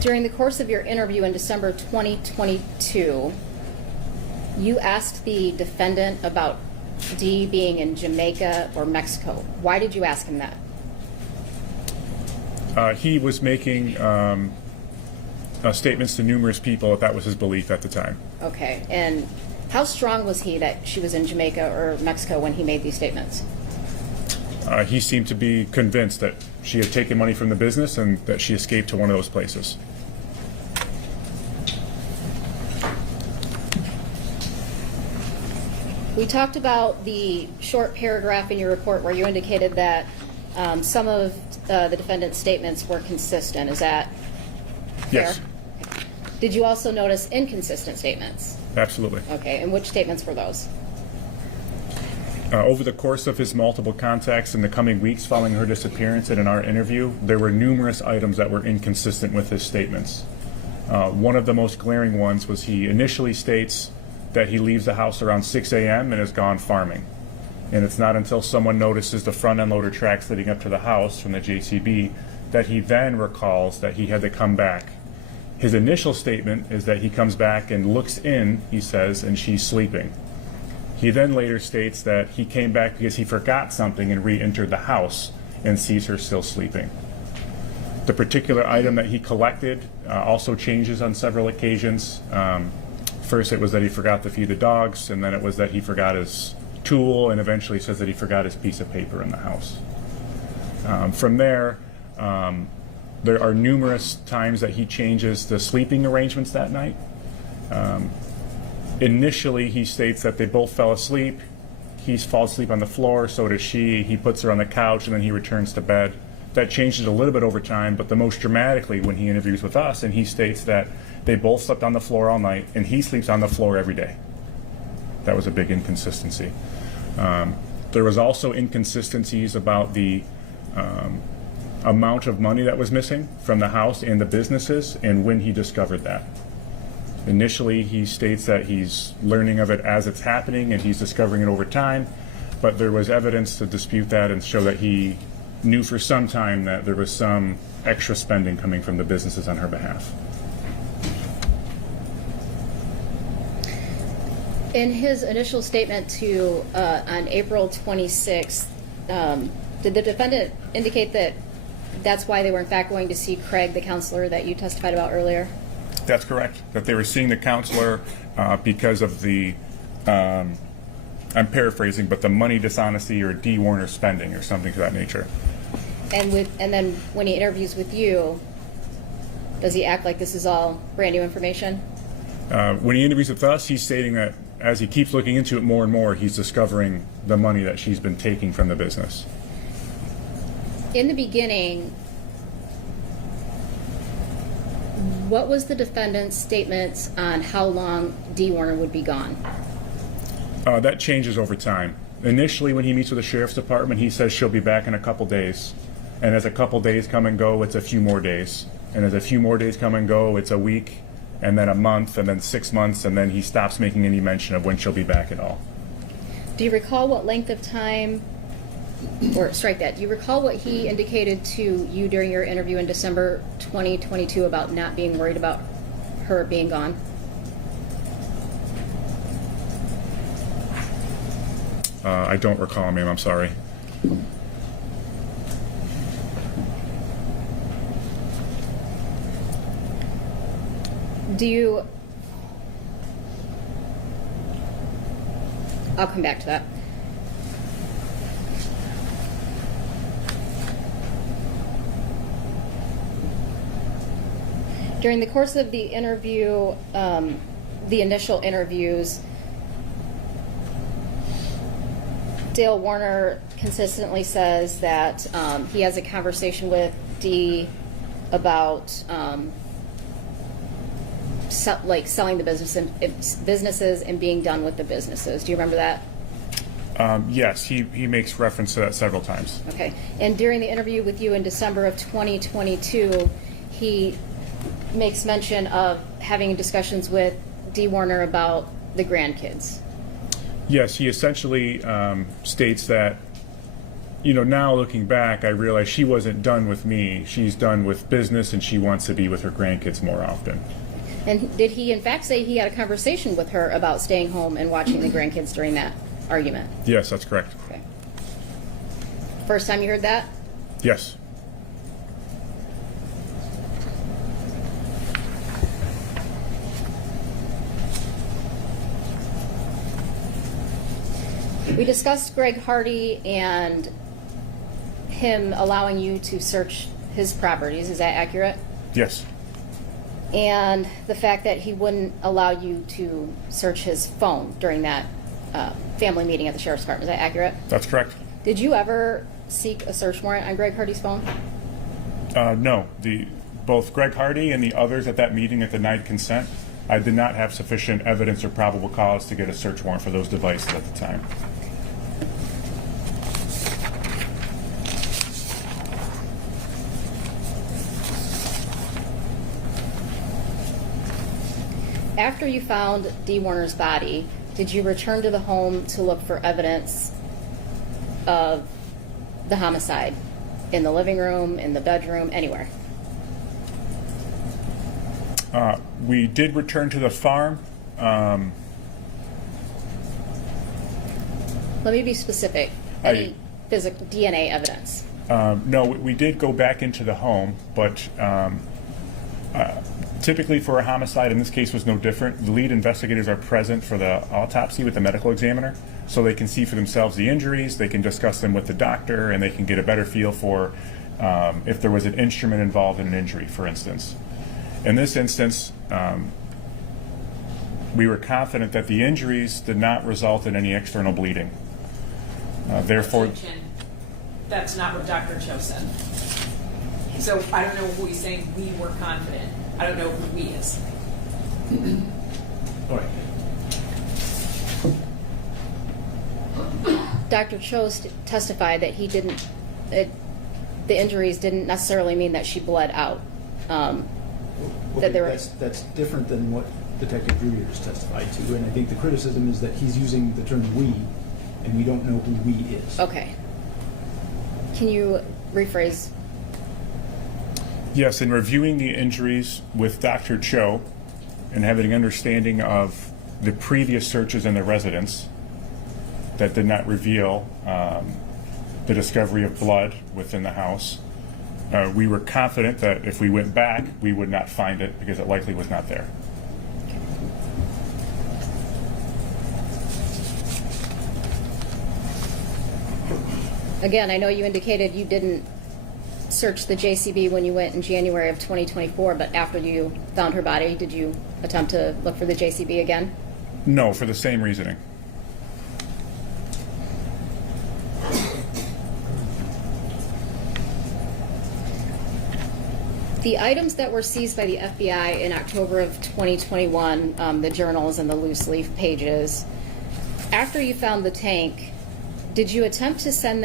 During the course of your interview in December 2022, you asked the defendant about Dee being in Jamaica or Mexico. Why did you ask him that? He was making statements to numerous people that was his belief at the time. Okay, and how strong was he that she was in Jamaica or Mexico when he made these statements? He seemed to be convinced that she had taken money from the business and that she escaped to one of those places. We talked about the short paragraph in your report where you indicated that some of the defendant's statements were consistent. Is that fair? Yes. Did you also notice inconsistent statements? Absolutely. Okay, and which statements were those? Over the course of his multiple contacts in the coming weeks following her disappearance and in our interview, there were numerous items that were inconsistent with his statements. One of the most glaring ones was he initially states that he leaves the house around 6 a.m. and has gone farming. And it's not until someone notices the front end loader tracks leading up to the house from the JCB that he then recalls that he had to come back. His initial statement is that he comes back and looks in, he says, and she's sleeping. He then later states that he came back because he forgot something and re-entered the house and sees her still sleeping. The particular item that he collected also changes on several occasions. First it was that he forgot to feed the dogs, and then it was that he forgot his tool, and eventually says that he forgot his piece of paper in the house. From there are numerous times that he changes the sleeping arrangements that night. Initially, he states that they both fell asleep. He falls asleep on the floor, so does she. He puts her on the couch, and then he returns to bed. That changes a little bit over time, but the most dramatically when he interviews with us, and he states that they both slept on the floor all night, and he sleeps on the floor every day. That was a big inconsistency. There was also inconsistencies about the amount of money that was missing from the house and the businesses, and when he discovered that. Initially, he states that he's learning of it as it's happening and he's discovering it over time, but there was evidence to dispute that and show that he knew for some time that there was some extra spending coming from the businesses on her behalf. In his initial statement to on April 26th, did the defendant indicate that that's why they were in fact going to see Craig, the counselor that you testified about earlier? That's correct. That they were seeing the counselor because of the I'm paraphrasing, but the money dishonesty or Dee Warner spending or something to that nature. And then when he interviews with you, does he act like this is all brand new information? When he interviews with us, he's stating that as he keeps looking into it more and more, he's discovering the money that she's been taking from the business. In the beginning, what was the defendant's statements on how long Dee Warner would be gone? That changes over time. Initially, when he meets with the sheriff's department, he says she'll be back in a couple days. And as a couple days come and go, it's a few more days. And as a few more days come and go, it's a week, and then a month, and then 6 months, and then he stops making any mention of when she'll be back at all. Do you recall what length of time, or strike that, do you recall what he indicated to you during your interview in December 2022 about not being worried about her being gone? I don't recall, ma'am. I'm sorry. Do you... I'll come back to that. During the course of the interview, the initial interviews, Dale Warner consistently says that he has a conversation with Dee about selling the businesses and being done with the businesses. Do you remember that? Yes, he makes reference to that several times. Okay. And during the interview with you in December of 2022, he makes mention of having discussions with Dee Warner about the grandkids. Yes, he essentially states that, now looking back, I realize she wasn't done with me. She's done with business, and she wants to be with her grandkids more often. And did he in fact say he had a conversation with her about staying home and watching the grandkids during that argument? Yes, that's correct. Okay. First time you heard that? Yes. We discussed Greg Hardy and him allowing you to search his properties. Is that accurate? Yes. And the fact that he wouldn't allow you to search his phone during that family meeting at the sheriff's department. Is that accurate? That's correct. Did you ever seek a search warrant on Greg Hardy's phone? No. Both Greg Hardy and the others at that meeting that denied consent, I did not have sufficient evidence or probable cause to get a search warrant for those devices at the time. After you found Dee Warner's body, did you return to the home to look for evidence of the homicide? In the living room, in the bedroom, anywhere? We did return to the farm. Let me be specific. Any physical DNA evidence? No, we did go back into the home, but typically for a homicide, in this case was no different. The lead investigators are present for the autopsy with the medical examiner, so they can see for themselves the injuries, they can discuss them with the doctor, and they can get a better feel for if there was an instrument involved in an injury, for instance. In this instance, we were confident that the injuries did not result in any external bleeding. Therefore, that's not what Dr. Cho said. So I don't know who he's saying we were confident. I don't know who we is. All right. Dr. Cho testified that the injuries didn't necessarily mean that she bled out. Okay, that's different than what Detective Drury has testified to, and I think the criticism is that he's using the term we, and we don't know who we is. Okay. Can you rephrase? yes, in reviewing the injuries with Dr. Cho and having an understanding of the previous searches in the residence that did not reveal the discovery of blood within the house, we were confident that if we went back, we would not find it because it likely was not there. Again, I know you indicated you didn't search the JCB when you went in January of 2024, but after you found her body, did you attempt to look for the JCB again? No, for the same reasoning. The items that were seized by the FBI in October of 2021, the journals and the loose leaf pages, after you found the tank, did you attempt to send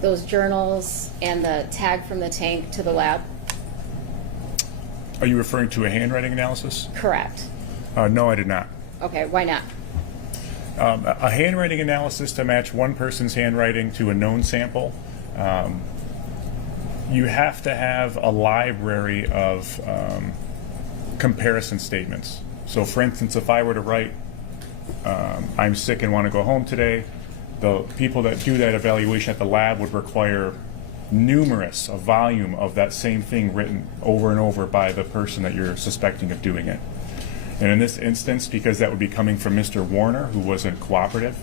those journals and the tag from the tank to the lab? Are you referring to a handwriting analysis? Correct. No, I did not. Okay, why not? A handwriting analysis to match one person's handwriting to a known sample, you have to have a library of comparison statements. So for instance, if I were to write, I'm sick and want to go home today, the people that do that evaluation at the lab would require a volume of that same thing written over and over by the person that you're suspecting of doing it. And in this instance, because that would be coming from Mr. Warner, who wasn't cooperative,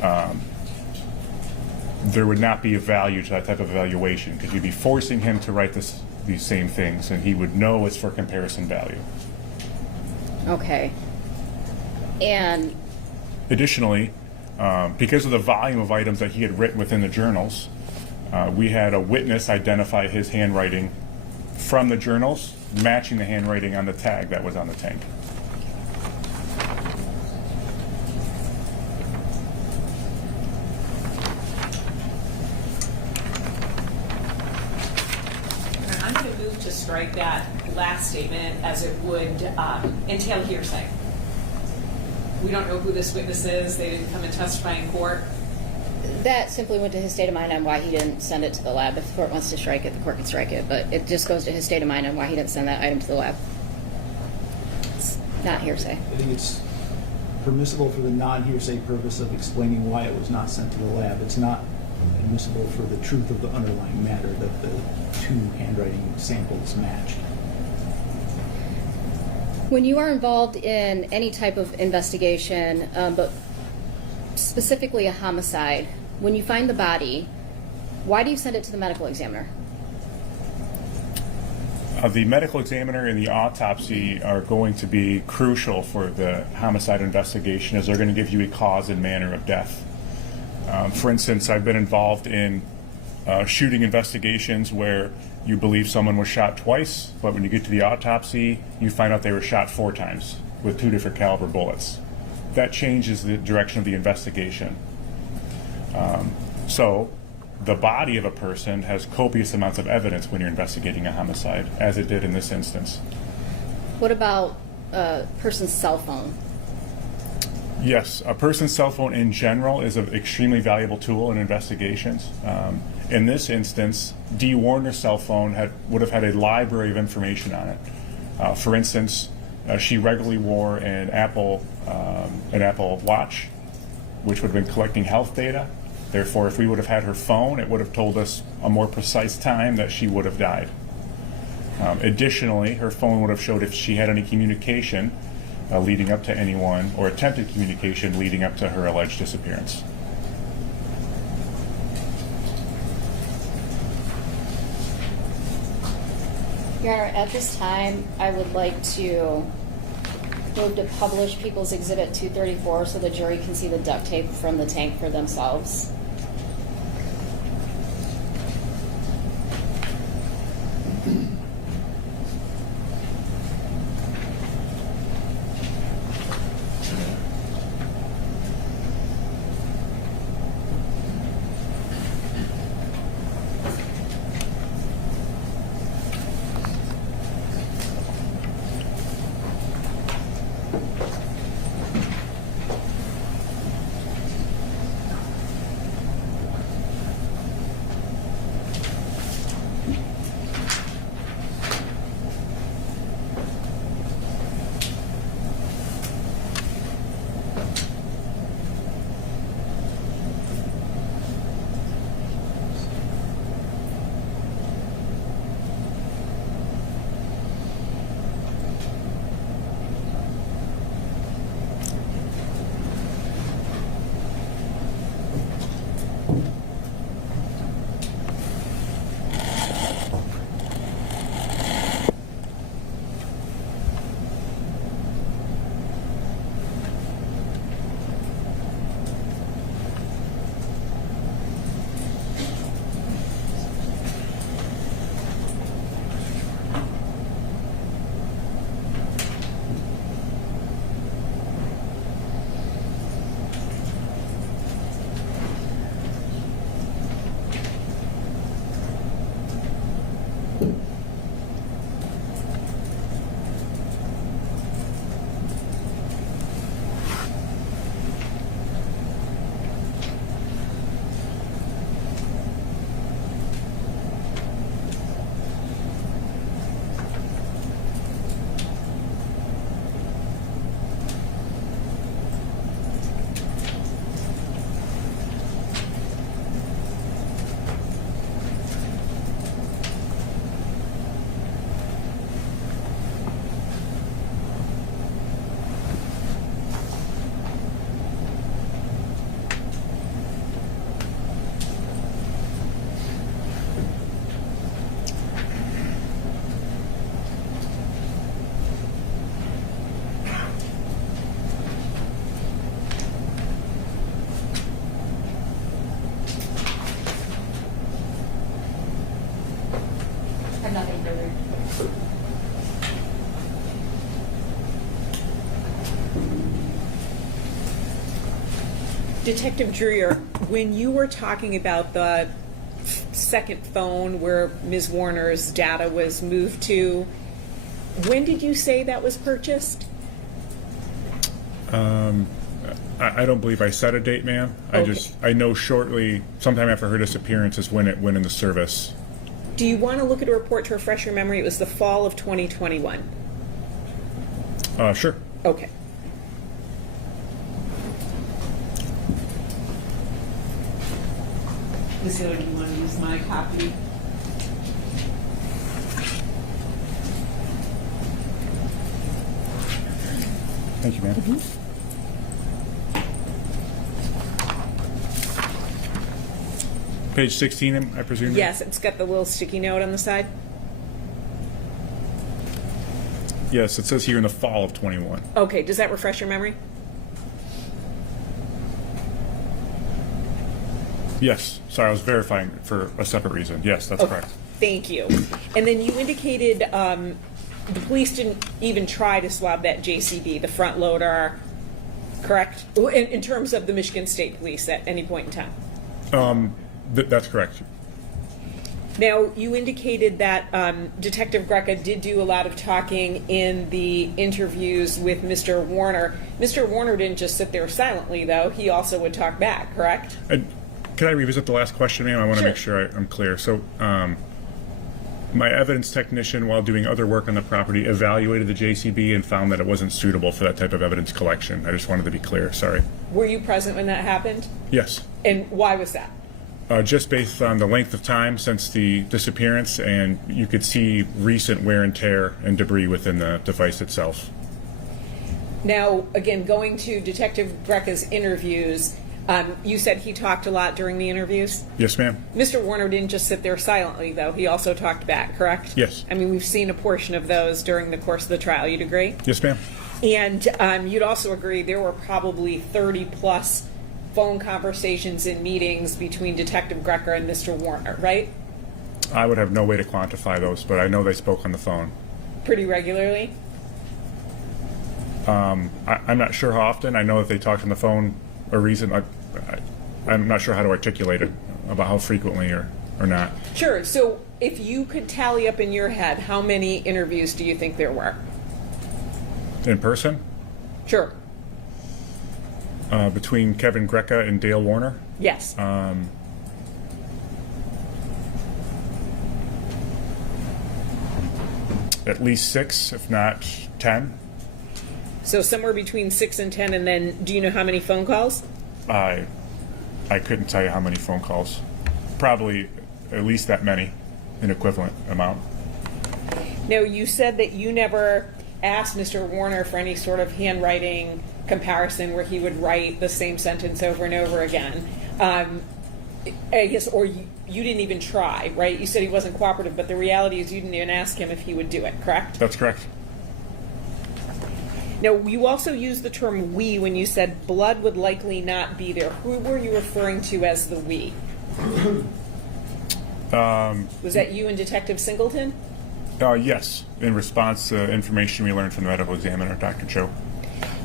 there would not be a value to that type of evaluation, because you'd be forcing him to write these same things, and he would know it's for comparison value. Okay. And additionally, because of the volume of items that he had written within the journals, we had a witness identify his handwriting from the journals, matching the handwriting on the tag that was on the tank. I'm going to move to strike that last statement, as it would entail hearsay. We don't know who this witness is. They didn't come and testify in court. that simply went to his state of mind on why he didn't send it to the lab. If the court wants to strike it, the court can strike it. But it just goes to his state of mind on why he didn't send that item to the lab. It's not hearsay. I think it's permissible for the non-hearsay purpose of explaining why it was not sent to the lab. It's not admissible for the truth of the underlying matter that the two handwriting samples matched. When you are involved in any type of investigation, but specifically a homicide, when you find the body, why do you send it to the medical examiner? The medical examiner and the autopsy are going to be crucial for the homicide investigation, as they're going to give you a cause and manner of death. For instance, I've been involved in shooting investigations where you believe someone was shot twice, but when you get to the autopsy, you find out they were shot 4 times with 2 different caliber bullets. That changes the direction of the investigation. So the body of a person has copious amounts of evidence when you're investigating a homicide, as it did in this instance. What about a person's cell phone? Yes, a person's cell phone in general is an extremely valuable tool in investigations. In this instance, Dee Warner's cell phone would have had a library of information on it. For instance, she regularly wore an Apple Watch, which would have been collecting health data. Therefore, if we would have had her phone, it would have told us a more precise time that she would have died. Additionally, her phone would have showed if she had any communication leading up to anyone, or attempted communication leading up to her alleged disappearance. Your Honor, at this time, I would like to move to publish People's Exhibit 234 so the jury can see the duct tape from the tank for themselves. further. Detective Dreyer, when you were talking about the second phone where Ms. Warner's data was moved to, when did you say that was purchased? I don't believe I set a date, ma'am. Okay. I know shortly, sometime after her disappearance is when it went into service. Do you want to look at a report to refresh your memory? It was the fall of 2021. Sure. Okay. Lucille, do you want to use my copy? Thank you, ma'am. Page 16, I presume? Yes, it's got the little sticky note on the side. Yes, it says here in the fall of 21. Okay, does that refresh your memory? Yes. Sorry, I was verifying for a separate reason. Yes, that's correct. Thank you. And then you indicated the police didn't even try to swab that JCB, the front loader, correct? In terms of the Michigan State Police at any point in time. That's correct. Now, you indicated that Detective Greca did do a lot of talking in the interviews with Mr. Warner. Mr. Warner didn't just sit there silently, though. He also would talk back, correct? Can I revisit the last question, ma'am? I want to Sure. make sure I'm clear. So, my evidence technician, while doing other work on the property, evaluated the JCB and found that it wasn't suitable for that type of evidence collection. I just wanted to be clear. Sorry. Were you present when that happened? Yes. And why was that? Just based on the length of time since the disappearance, and you could see recent wear and tear and debris within the device itself. Now, again, going to Detective Greca's interviews, you said he talked a lot during the interviews? Yes, ma'am. Mr. Warner didn't just sit there silently, though. He also talked back, correct? Yes. I mean, we've seen a portion of those during the course of the trial. You'd agree? Yes, ma'am. And you'd also agree there were probably 30-plus phone conversations and meetings between Detective Greca and Mr. Warner, right? I would have no way to quantify those, but I know they spoke on the phone. Pretty regularly? I'm not sure how often. I know that they talked on the phone a reason. I'm not sure how to articulate it about how frequently or not. Sure. So if you could tally up in your head, how many interviews do you think there were? In person? Sure. Between Kevin Greca and Dale Warner? Yes. At least 6, if not 10. So somewhere between 6 and 10, and then do you know how many phone calls? I couldn't tell you how many phone calls. Probably at least that many, an equivalent amount. Now, you said that you never asked Mr. Warner for any sort of handwriting comparison where he would write the same sentence over and over again. I guess, or you didn't even try, right? You said he wasn't cooperative, but the reality is you didn't even ask him if he would do it, correct? That's correct. Now, you also used the term we when you said blood would likely not be there. Who were you referring to as the we? Was that you and Detective Singleton? Yes, in response to information we learned from the medical examiner, Dr. Cho.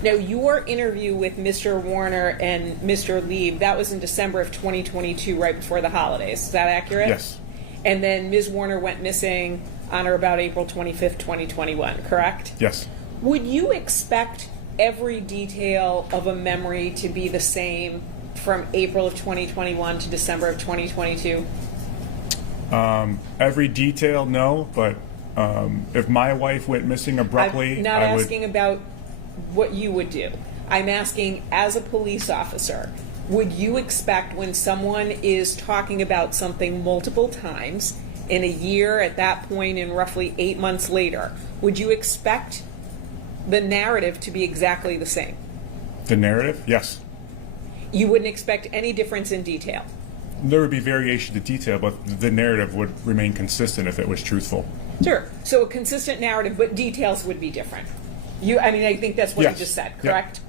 Now, your interview with Mr. Warner and Mr. Lieb, that was in December of 2022, right before the holidays. Is that accurate? Yes. And then Ms. Warner went missing on or about April 25th, 2021, correct? Yes. Would you expect every detail of a memory to be the same from April of 2021 to December of 2022? Every detail, no, but if my wife went missing abruptly, I'm not I would... asking about what you would do. I'm asking, as a police officer, would you expect when someone is talking about something multiple times in a year, at that point, and roughly 8 months later, would you expect the narrative to be exactly the same? The narrative? Yes. You wouldn't expect any difference in detail? There would be variation to detail, but the narrative would remain consistent if it was truthful. Sure. So a consistent narrative, but details would be different. I think that's what Yes. you just said, Yeah. correct?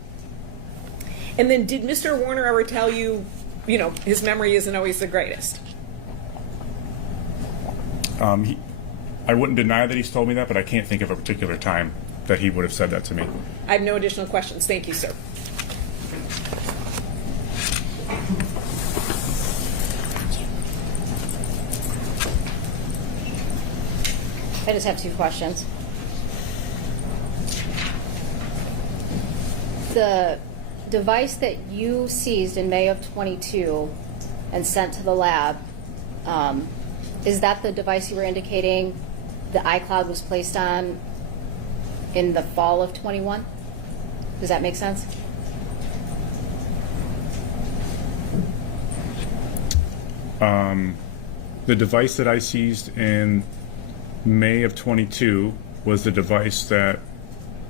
And then did Mr. Warner ever tell you, his memory isn't always the greatest? I I wouldn't deny that he's told me that, but I can't think of a particular time that he would have said that to me. I have no additional questions. Thank you, sir. I just have two questions. The device that you seized in May of 22 and sent to the lab, is that the device you were indicating the iCloud was placed on in the fall of 21? Does that make sense? The device that I seized in May of 22 was the device that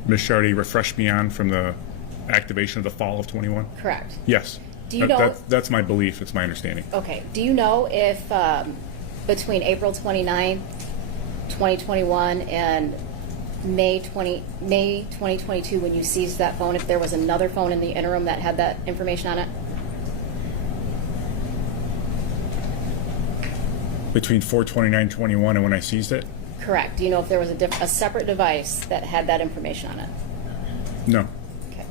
Ms. Shardy refreshed me on from the activation of the fall of 21? Correct. Yes. Do you know- That's my belief. It's my understanding. Okay. Do you know if between April 29, 2021 and May 2022, when you seized that phone, if there was another phone in the interim that had that information on it? Between 4/29/21 and when I seized it? Correct. Do you know if there was a separate device that had that information on it? No. Okay.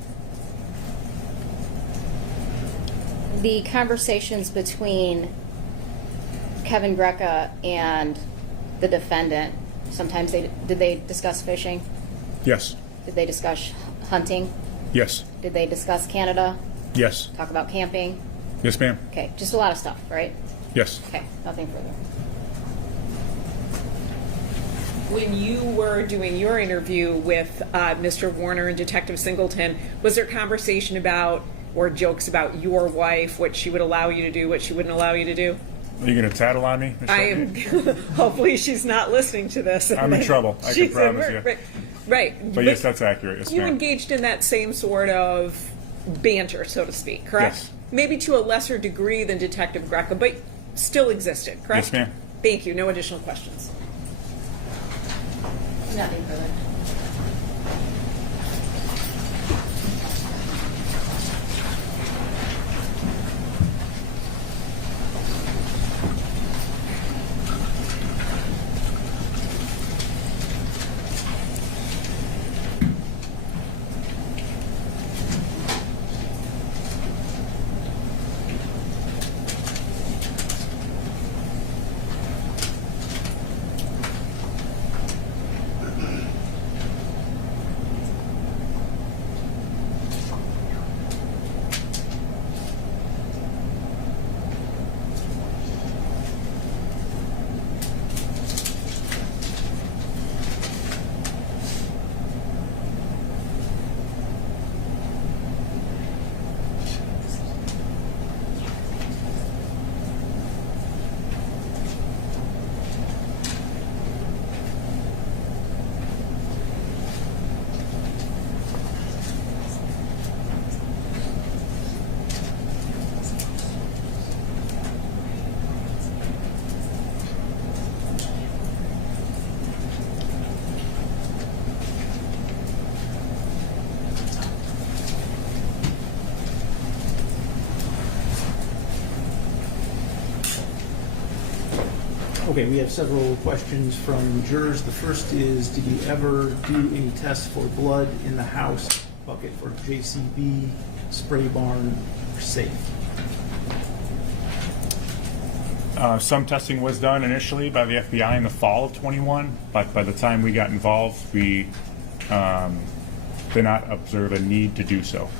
The conversations between Kevin Greca and the defendant, sometimes did they discuss fishing? Yes. Did they discuss hunting? Yes. Did they discuss Canada? Yes. Talk about camping? Yes, ma'am. Okay, just a lot of stuff, right? Yes. Okay, nothing further. When you were doing your interview with Mr. Warner and Detective Singleton, was there conversation about or jokes about your wife, what she would allow you to do, what she wouldn't allow you to do? Are you going to tattle on me? Ms. I Shardy? am. Hopefully, she's not listening to this. I'm in trouble. I can She's in promise work, you. Right. Right. But yes, that's accurate. Yes, You ma'am. engaged in that same sort of banter, so to speak, correct? Yes. Maybe to a lesser degree than Detective Greca, but still existed, correct? Yes, ma'am. Thank you. No additional questions. Nothing further. Okay, we have several questions from jurors. The first is, did you ever do any tests for blood in the house, bucket for JCB, spray barn, or safe? Some testing was done initially by the FBI in the fall of 21, but by the time we got involved, we did not observe a need to do so.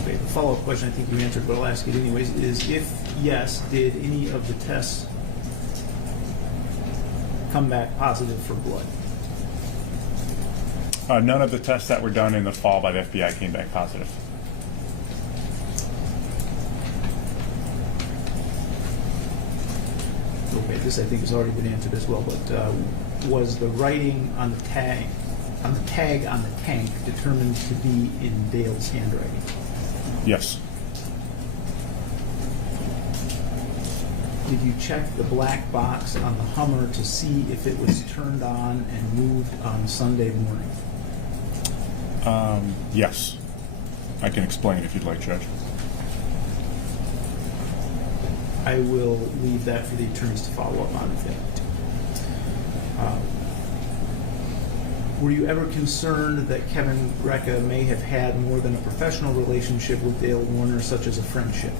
Okay, the follow-up question, I think you answered, but I'll ask it anyways, is if yes, did any of the tests come back positive for blood? None of the tests that were done in the fall by the FBI came back positive. Okay, this I think has already been answered as well, but was the writing on the tag on the tank determined to be in Dale's handwriting? Yes. Did you check the black box on the Hummer to see if it was turned on and moved on Sunday morning? Yes. I can explain if you'd like, Judge. I will leave that for the attorneys to follow up on if they like to. Were you ever concerned that Kevin Greca may have had more than a professional relationship with Dale Warner, such as a friendship?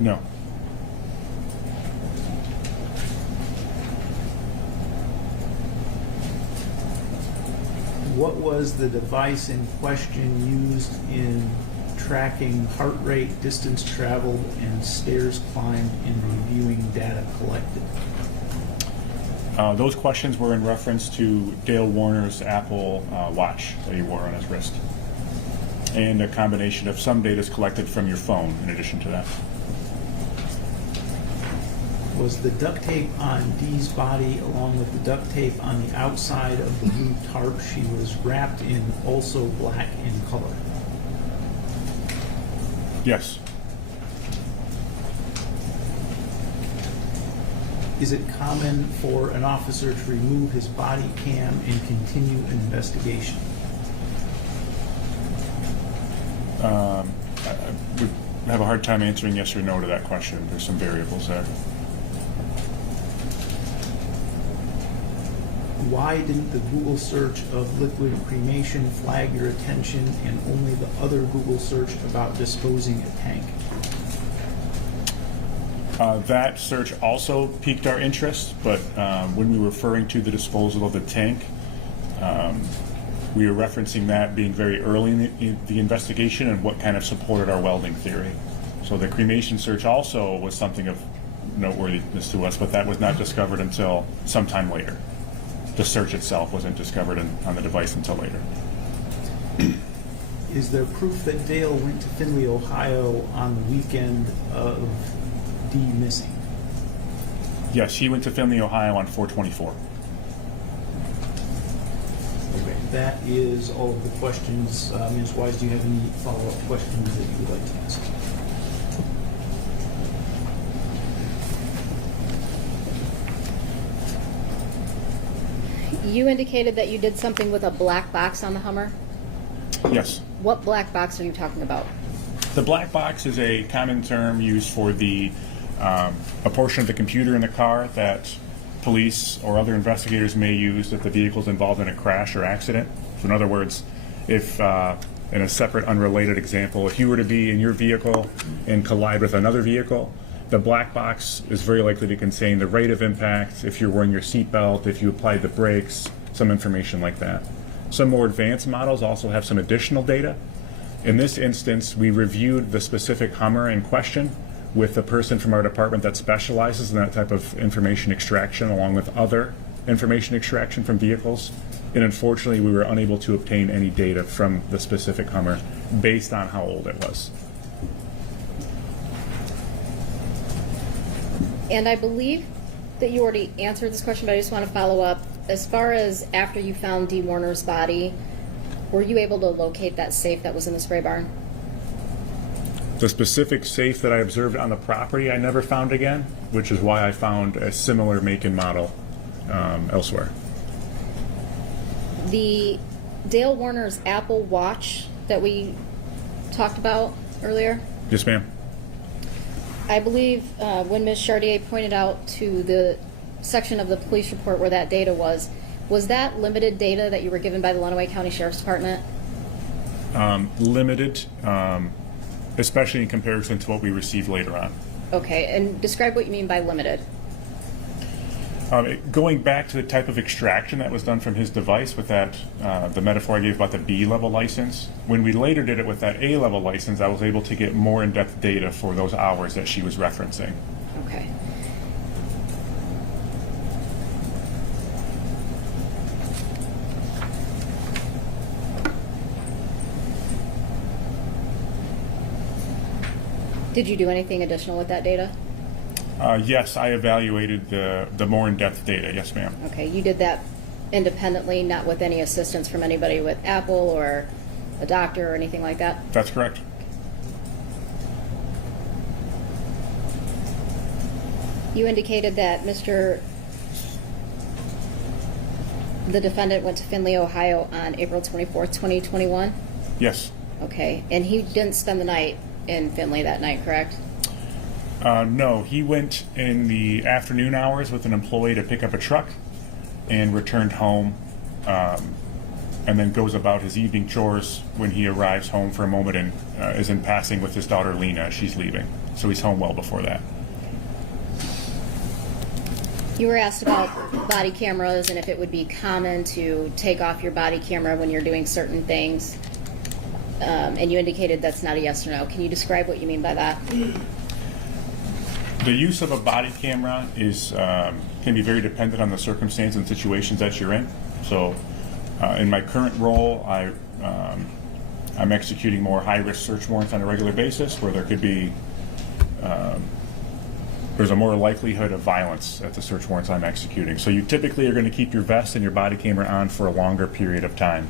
No. What was the device in question used in tracking heart rate, distance traveled, and stairs climbed in reviewing data collected? Those questions were in reference to Dale Warner's Apple Watch that he wore on his wrist, and a combination of some data is collected from your phone in addition to that. Was the duct tape on Dee's body, along with the duct tape on the outside of the blue tarp she was wrapped in, also black in color? Yes. Is it common for an officer to remove his body cam and continue an investigation? I would have a hard time answering yes or no to that question. There's some variables there. Why didn't the Google search of liquid cremation flag your attention and only the other Google search about disposing a tank? That search also piqued our interest, but when we were referring to the disposal of the tank, we were referencing that being very early in the investigation and what kind of supported our welding theory. So the cremation search also was something of noteworthiness to us, but that was not discovered until sometime later. The search itself wasn't discovered on the device until later. Is there proof that Dale went to Findlay, Ohio on the weekend of Dee missing? Yes, he went to Findlay, Ohio on 4/24. Okay, that is all of the questions. Ms. Wise, do you have any follow-up questions that you would like to ask? You indicated that you did something with a black box on the Hummer. Yes. What black box are you talking about? The black box is a common term used for a portion of the computer in the car that police or other investigators may use if the vehicle is involved in a crash or accident. So in other words, if in a separate unrelated example, if you were to be in your vehicle and collide with another vehicle, the black box is very likely to contain the rate of impact, if you're wearing your seatbelt, if you applied the brakes, some information like that. Some more advanced models also have some additional data. In this instance, we reviewed the specific Hummer in question with a person from our department that specializes in that type of information extraction, along with other information extraction from vehicles. And unfortunately, we were unable to obtain any data from the specific Hummer based on how old it was. And I believe that you already answered this question, but I just want to follow up. As far as after you found Dee Warner's body, were you able to locate that safe that was in the spray barn? The specific safe that I observed on the property I never found again, which is why I found a similar make and model elsewhere. The Dale Warner's Apple Watch that we talked about earlier, Yes, ma'am. I believe when Ms. Chartier pointed out to the section of the police report where that data was that limited data that you were given by the Lenawee County Sheriff's Department? Limited, especially in comparison to what we received later on. Okay, and describe what you mean by limited. Going back to the type of extraction that was done from his device with that, the metaphor I gave about the B-level license, when we later did it with that A-level license, I was able to get more in-depth data for those hours that she was referencing. Okay. Did you do anything additional with that data? Yes, I evaluated the more in-depth data. Yes, ma'am. Okay, you did that independently, not with any assistance from anybody with Apple or a doctor or anything like that? That's correct. You indicated that the defendant went to Findlay, Ohio on April 24th, 2021? Yes. Okay, and he didn't spend the night in Findlay that night, correct? No, he went in the afternoon hours with an employee to pick up a truck and returned home, and then goes about his evening chores when he arrives home for a moment and is in passing with his daughter Lena as she's leaving. So he's home well before that. You were asked about body cameras and if it would be common to take off your body camera when you're doing certain things, and you indicated that's not a yes or no. Can you describe what you mean by that? The use of a body camera is can be very dependent on the circumstance and situations that you're in. So, in my current role, I'm executing more high-risk search warrants on a regular basis, where there could be there's a more likelihood of violence at the search warrants I'm executing. So you typically are going to keep your vest and your body camera on for a longer period of time.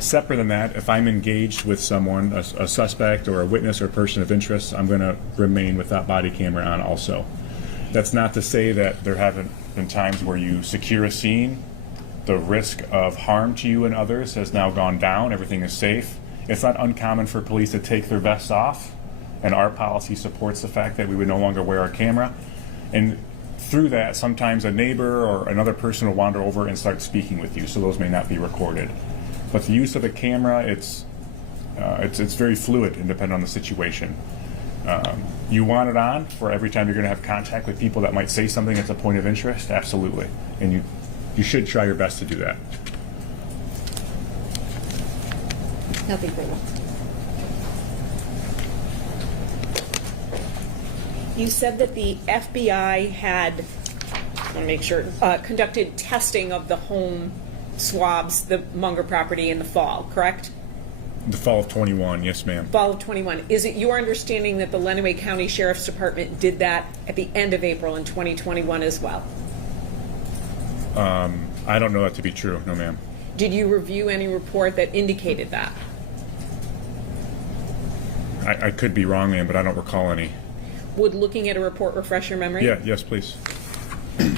Separate than that, if I'm engaged with someone, a suspect or a witness or person of interest, I'm going to remain with that body camera on also. That's not to say that there haven't been times where you secure a scene, the risk of harm to you and others has now gone down, everything is safe. It's not uncommon for police to take their vests off, and our policy supports the fact that we would no longer wear our camera. And through that, sometimes a neighbor or another person will wander over and start speaking with you, so those may not be recorded. But the use of a camera, it's very fluid and dependent on the situation. You want it on for every time you're going to have contact with people that might say something that's a point of interest, absolutely. And you should try your best to do that. Nothing further. You said that the FBI had, I want to make sure, conducted testing of the home swabs, the Munger property in the fall, correct? The fall of 21, yes ma'am. Fall of 21. Is it your understanding that the Lenawee County Sheriff's Department did that at the end of April in 2021 as well? I don't know that to be true, no ma'am. Did you review any report that indicated that? I could be wrong, ma'am, but I don't recall any. Would looking at a report refresh your memory? Yeah, yes, please. Again,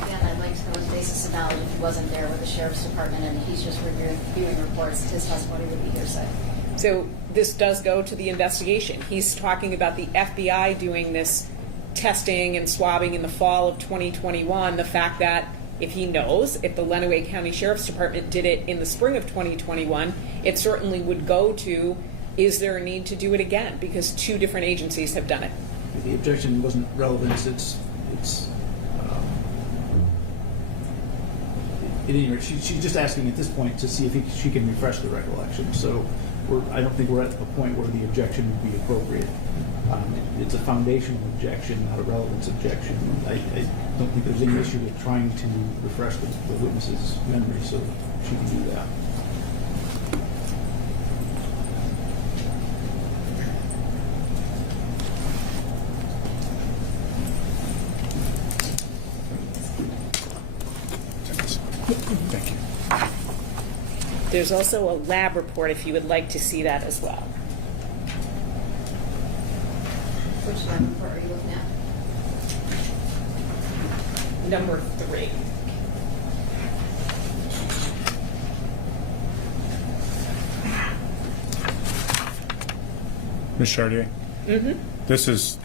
I'd like to know his basis of knowledge if he wasn't there with the Sheriff's Department and he's just reviewing reports. His testimony would be hearsay. So this does go to the investigation. He's talking about the FBI doing this testing and swabbing in the fall of 2021. The fact that if he knows, if the Lenawee County Sheriff's Department did it in the spring of 2021, it certainly would go to, is there a need to do it again? Because two different agencies have done it. The objection wasn't relevant. At any rate, she's just asking at this point to see if she can refresh the recollection. So I don't think we're at a point where the objection would be appropriate. It's a foundational objection, not a relevance objection. I don't think there's any issue with trying to refresh the witness's memory, so she can do that. Thank you. There's also a lab report if you would like to see that as well. Which lab report are you looking at? Number 3. Ms. Chartier? Mm-hmm. This is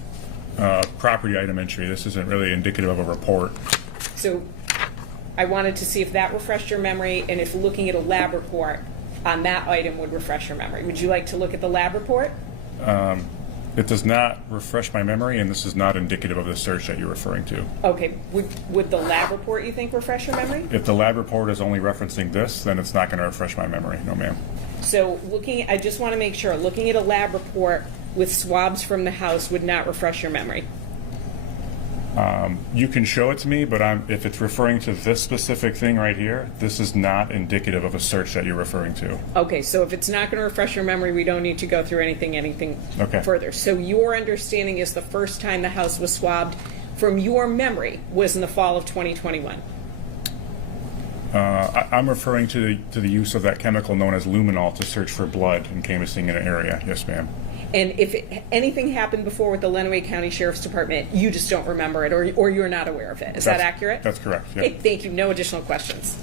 property item entry. This isn't really indicative of a report. So I wanted to see if that refreshed your memory and if looking at a lab report on that item would refresh your memory. Would you like to look at the lab report? It does not refresh my memory, and this is not indicative of the search that you're referring to. Okay. Would the lab report, you think, refresh your memory? If the lab report is only referencing this, then it's not going to refresh my memory. No, ma'am. So I just want to make sure, looking at a lab report with swabs from the house would not refresh your memory. You can show it to me, but if it's referring to this specific thing right here, this is not indicative of a search that you're referring to. Okay, so if it's not going to refresh your memory, we don't need to go through anything Okay. further. So your understanding is the first time the house was swabbed from your memory was in the fall of 2021. I'm referring to the use of that chemical known as luminol to search for blood encompassing in an area. Yes, ma'am. And if anything happened before with the Lenawee County Sheriff's Department, you just don't remember it, or you're not aware of it. Is that accurate? That's correct. Yep. Okay, thank you. No additional questions.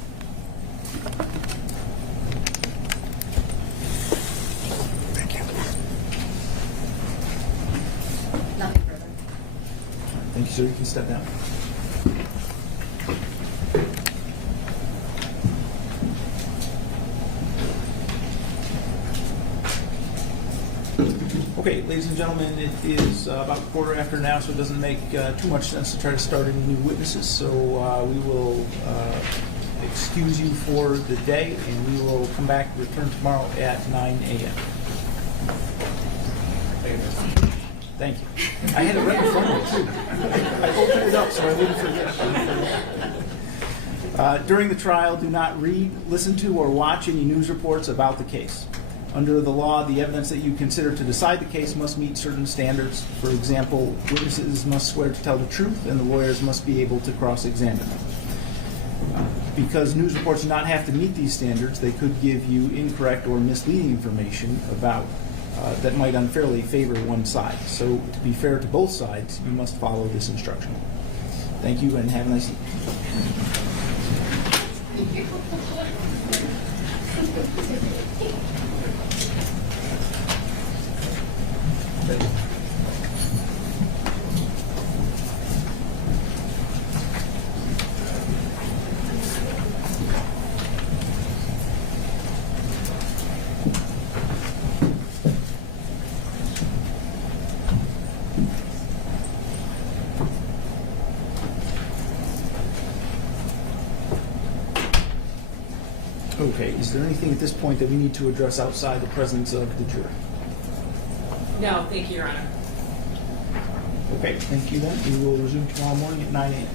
Thank you, sir. You can step down. Okay, ladies and gentlemen, it is about quarter after now, so it doesn't make too much sense to try to start any new witnesses. So we will excuse you for the day, and we will come back, return tomorrow at 9 a.m. Thank you. I had it right in front of me, too. I opened it up so I wouldn't forget. During the trial, do not read, listen to, or watch any news reports about the case. Under the law, the evidence that you consider to decide the case must meet certain standards. For example, witnesses must swear to tell the truth, and the lawyers must be able to cross-examine them. Because news reports do not have to meet these standards, they could give you incorrect or misleading information about that might unfairly favor one side. So to be fair to both sides, you must follow this instruction. Thank you, and have a nice evening. Okay, is there anything at this point that we need to address outside the presence of the jury? No, thank you, Your Honor. Okay, thank you then. We will resume tomorrow morning at 9 a.m.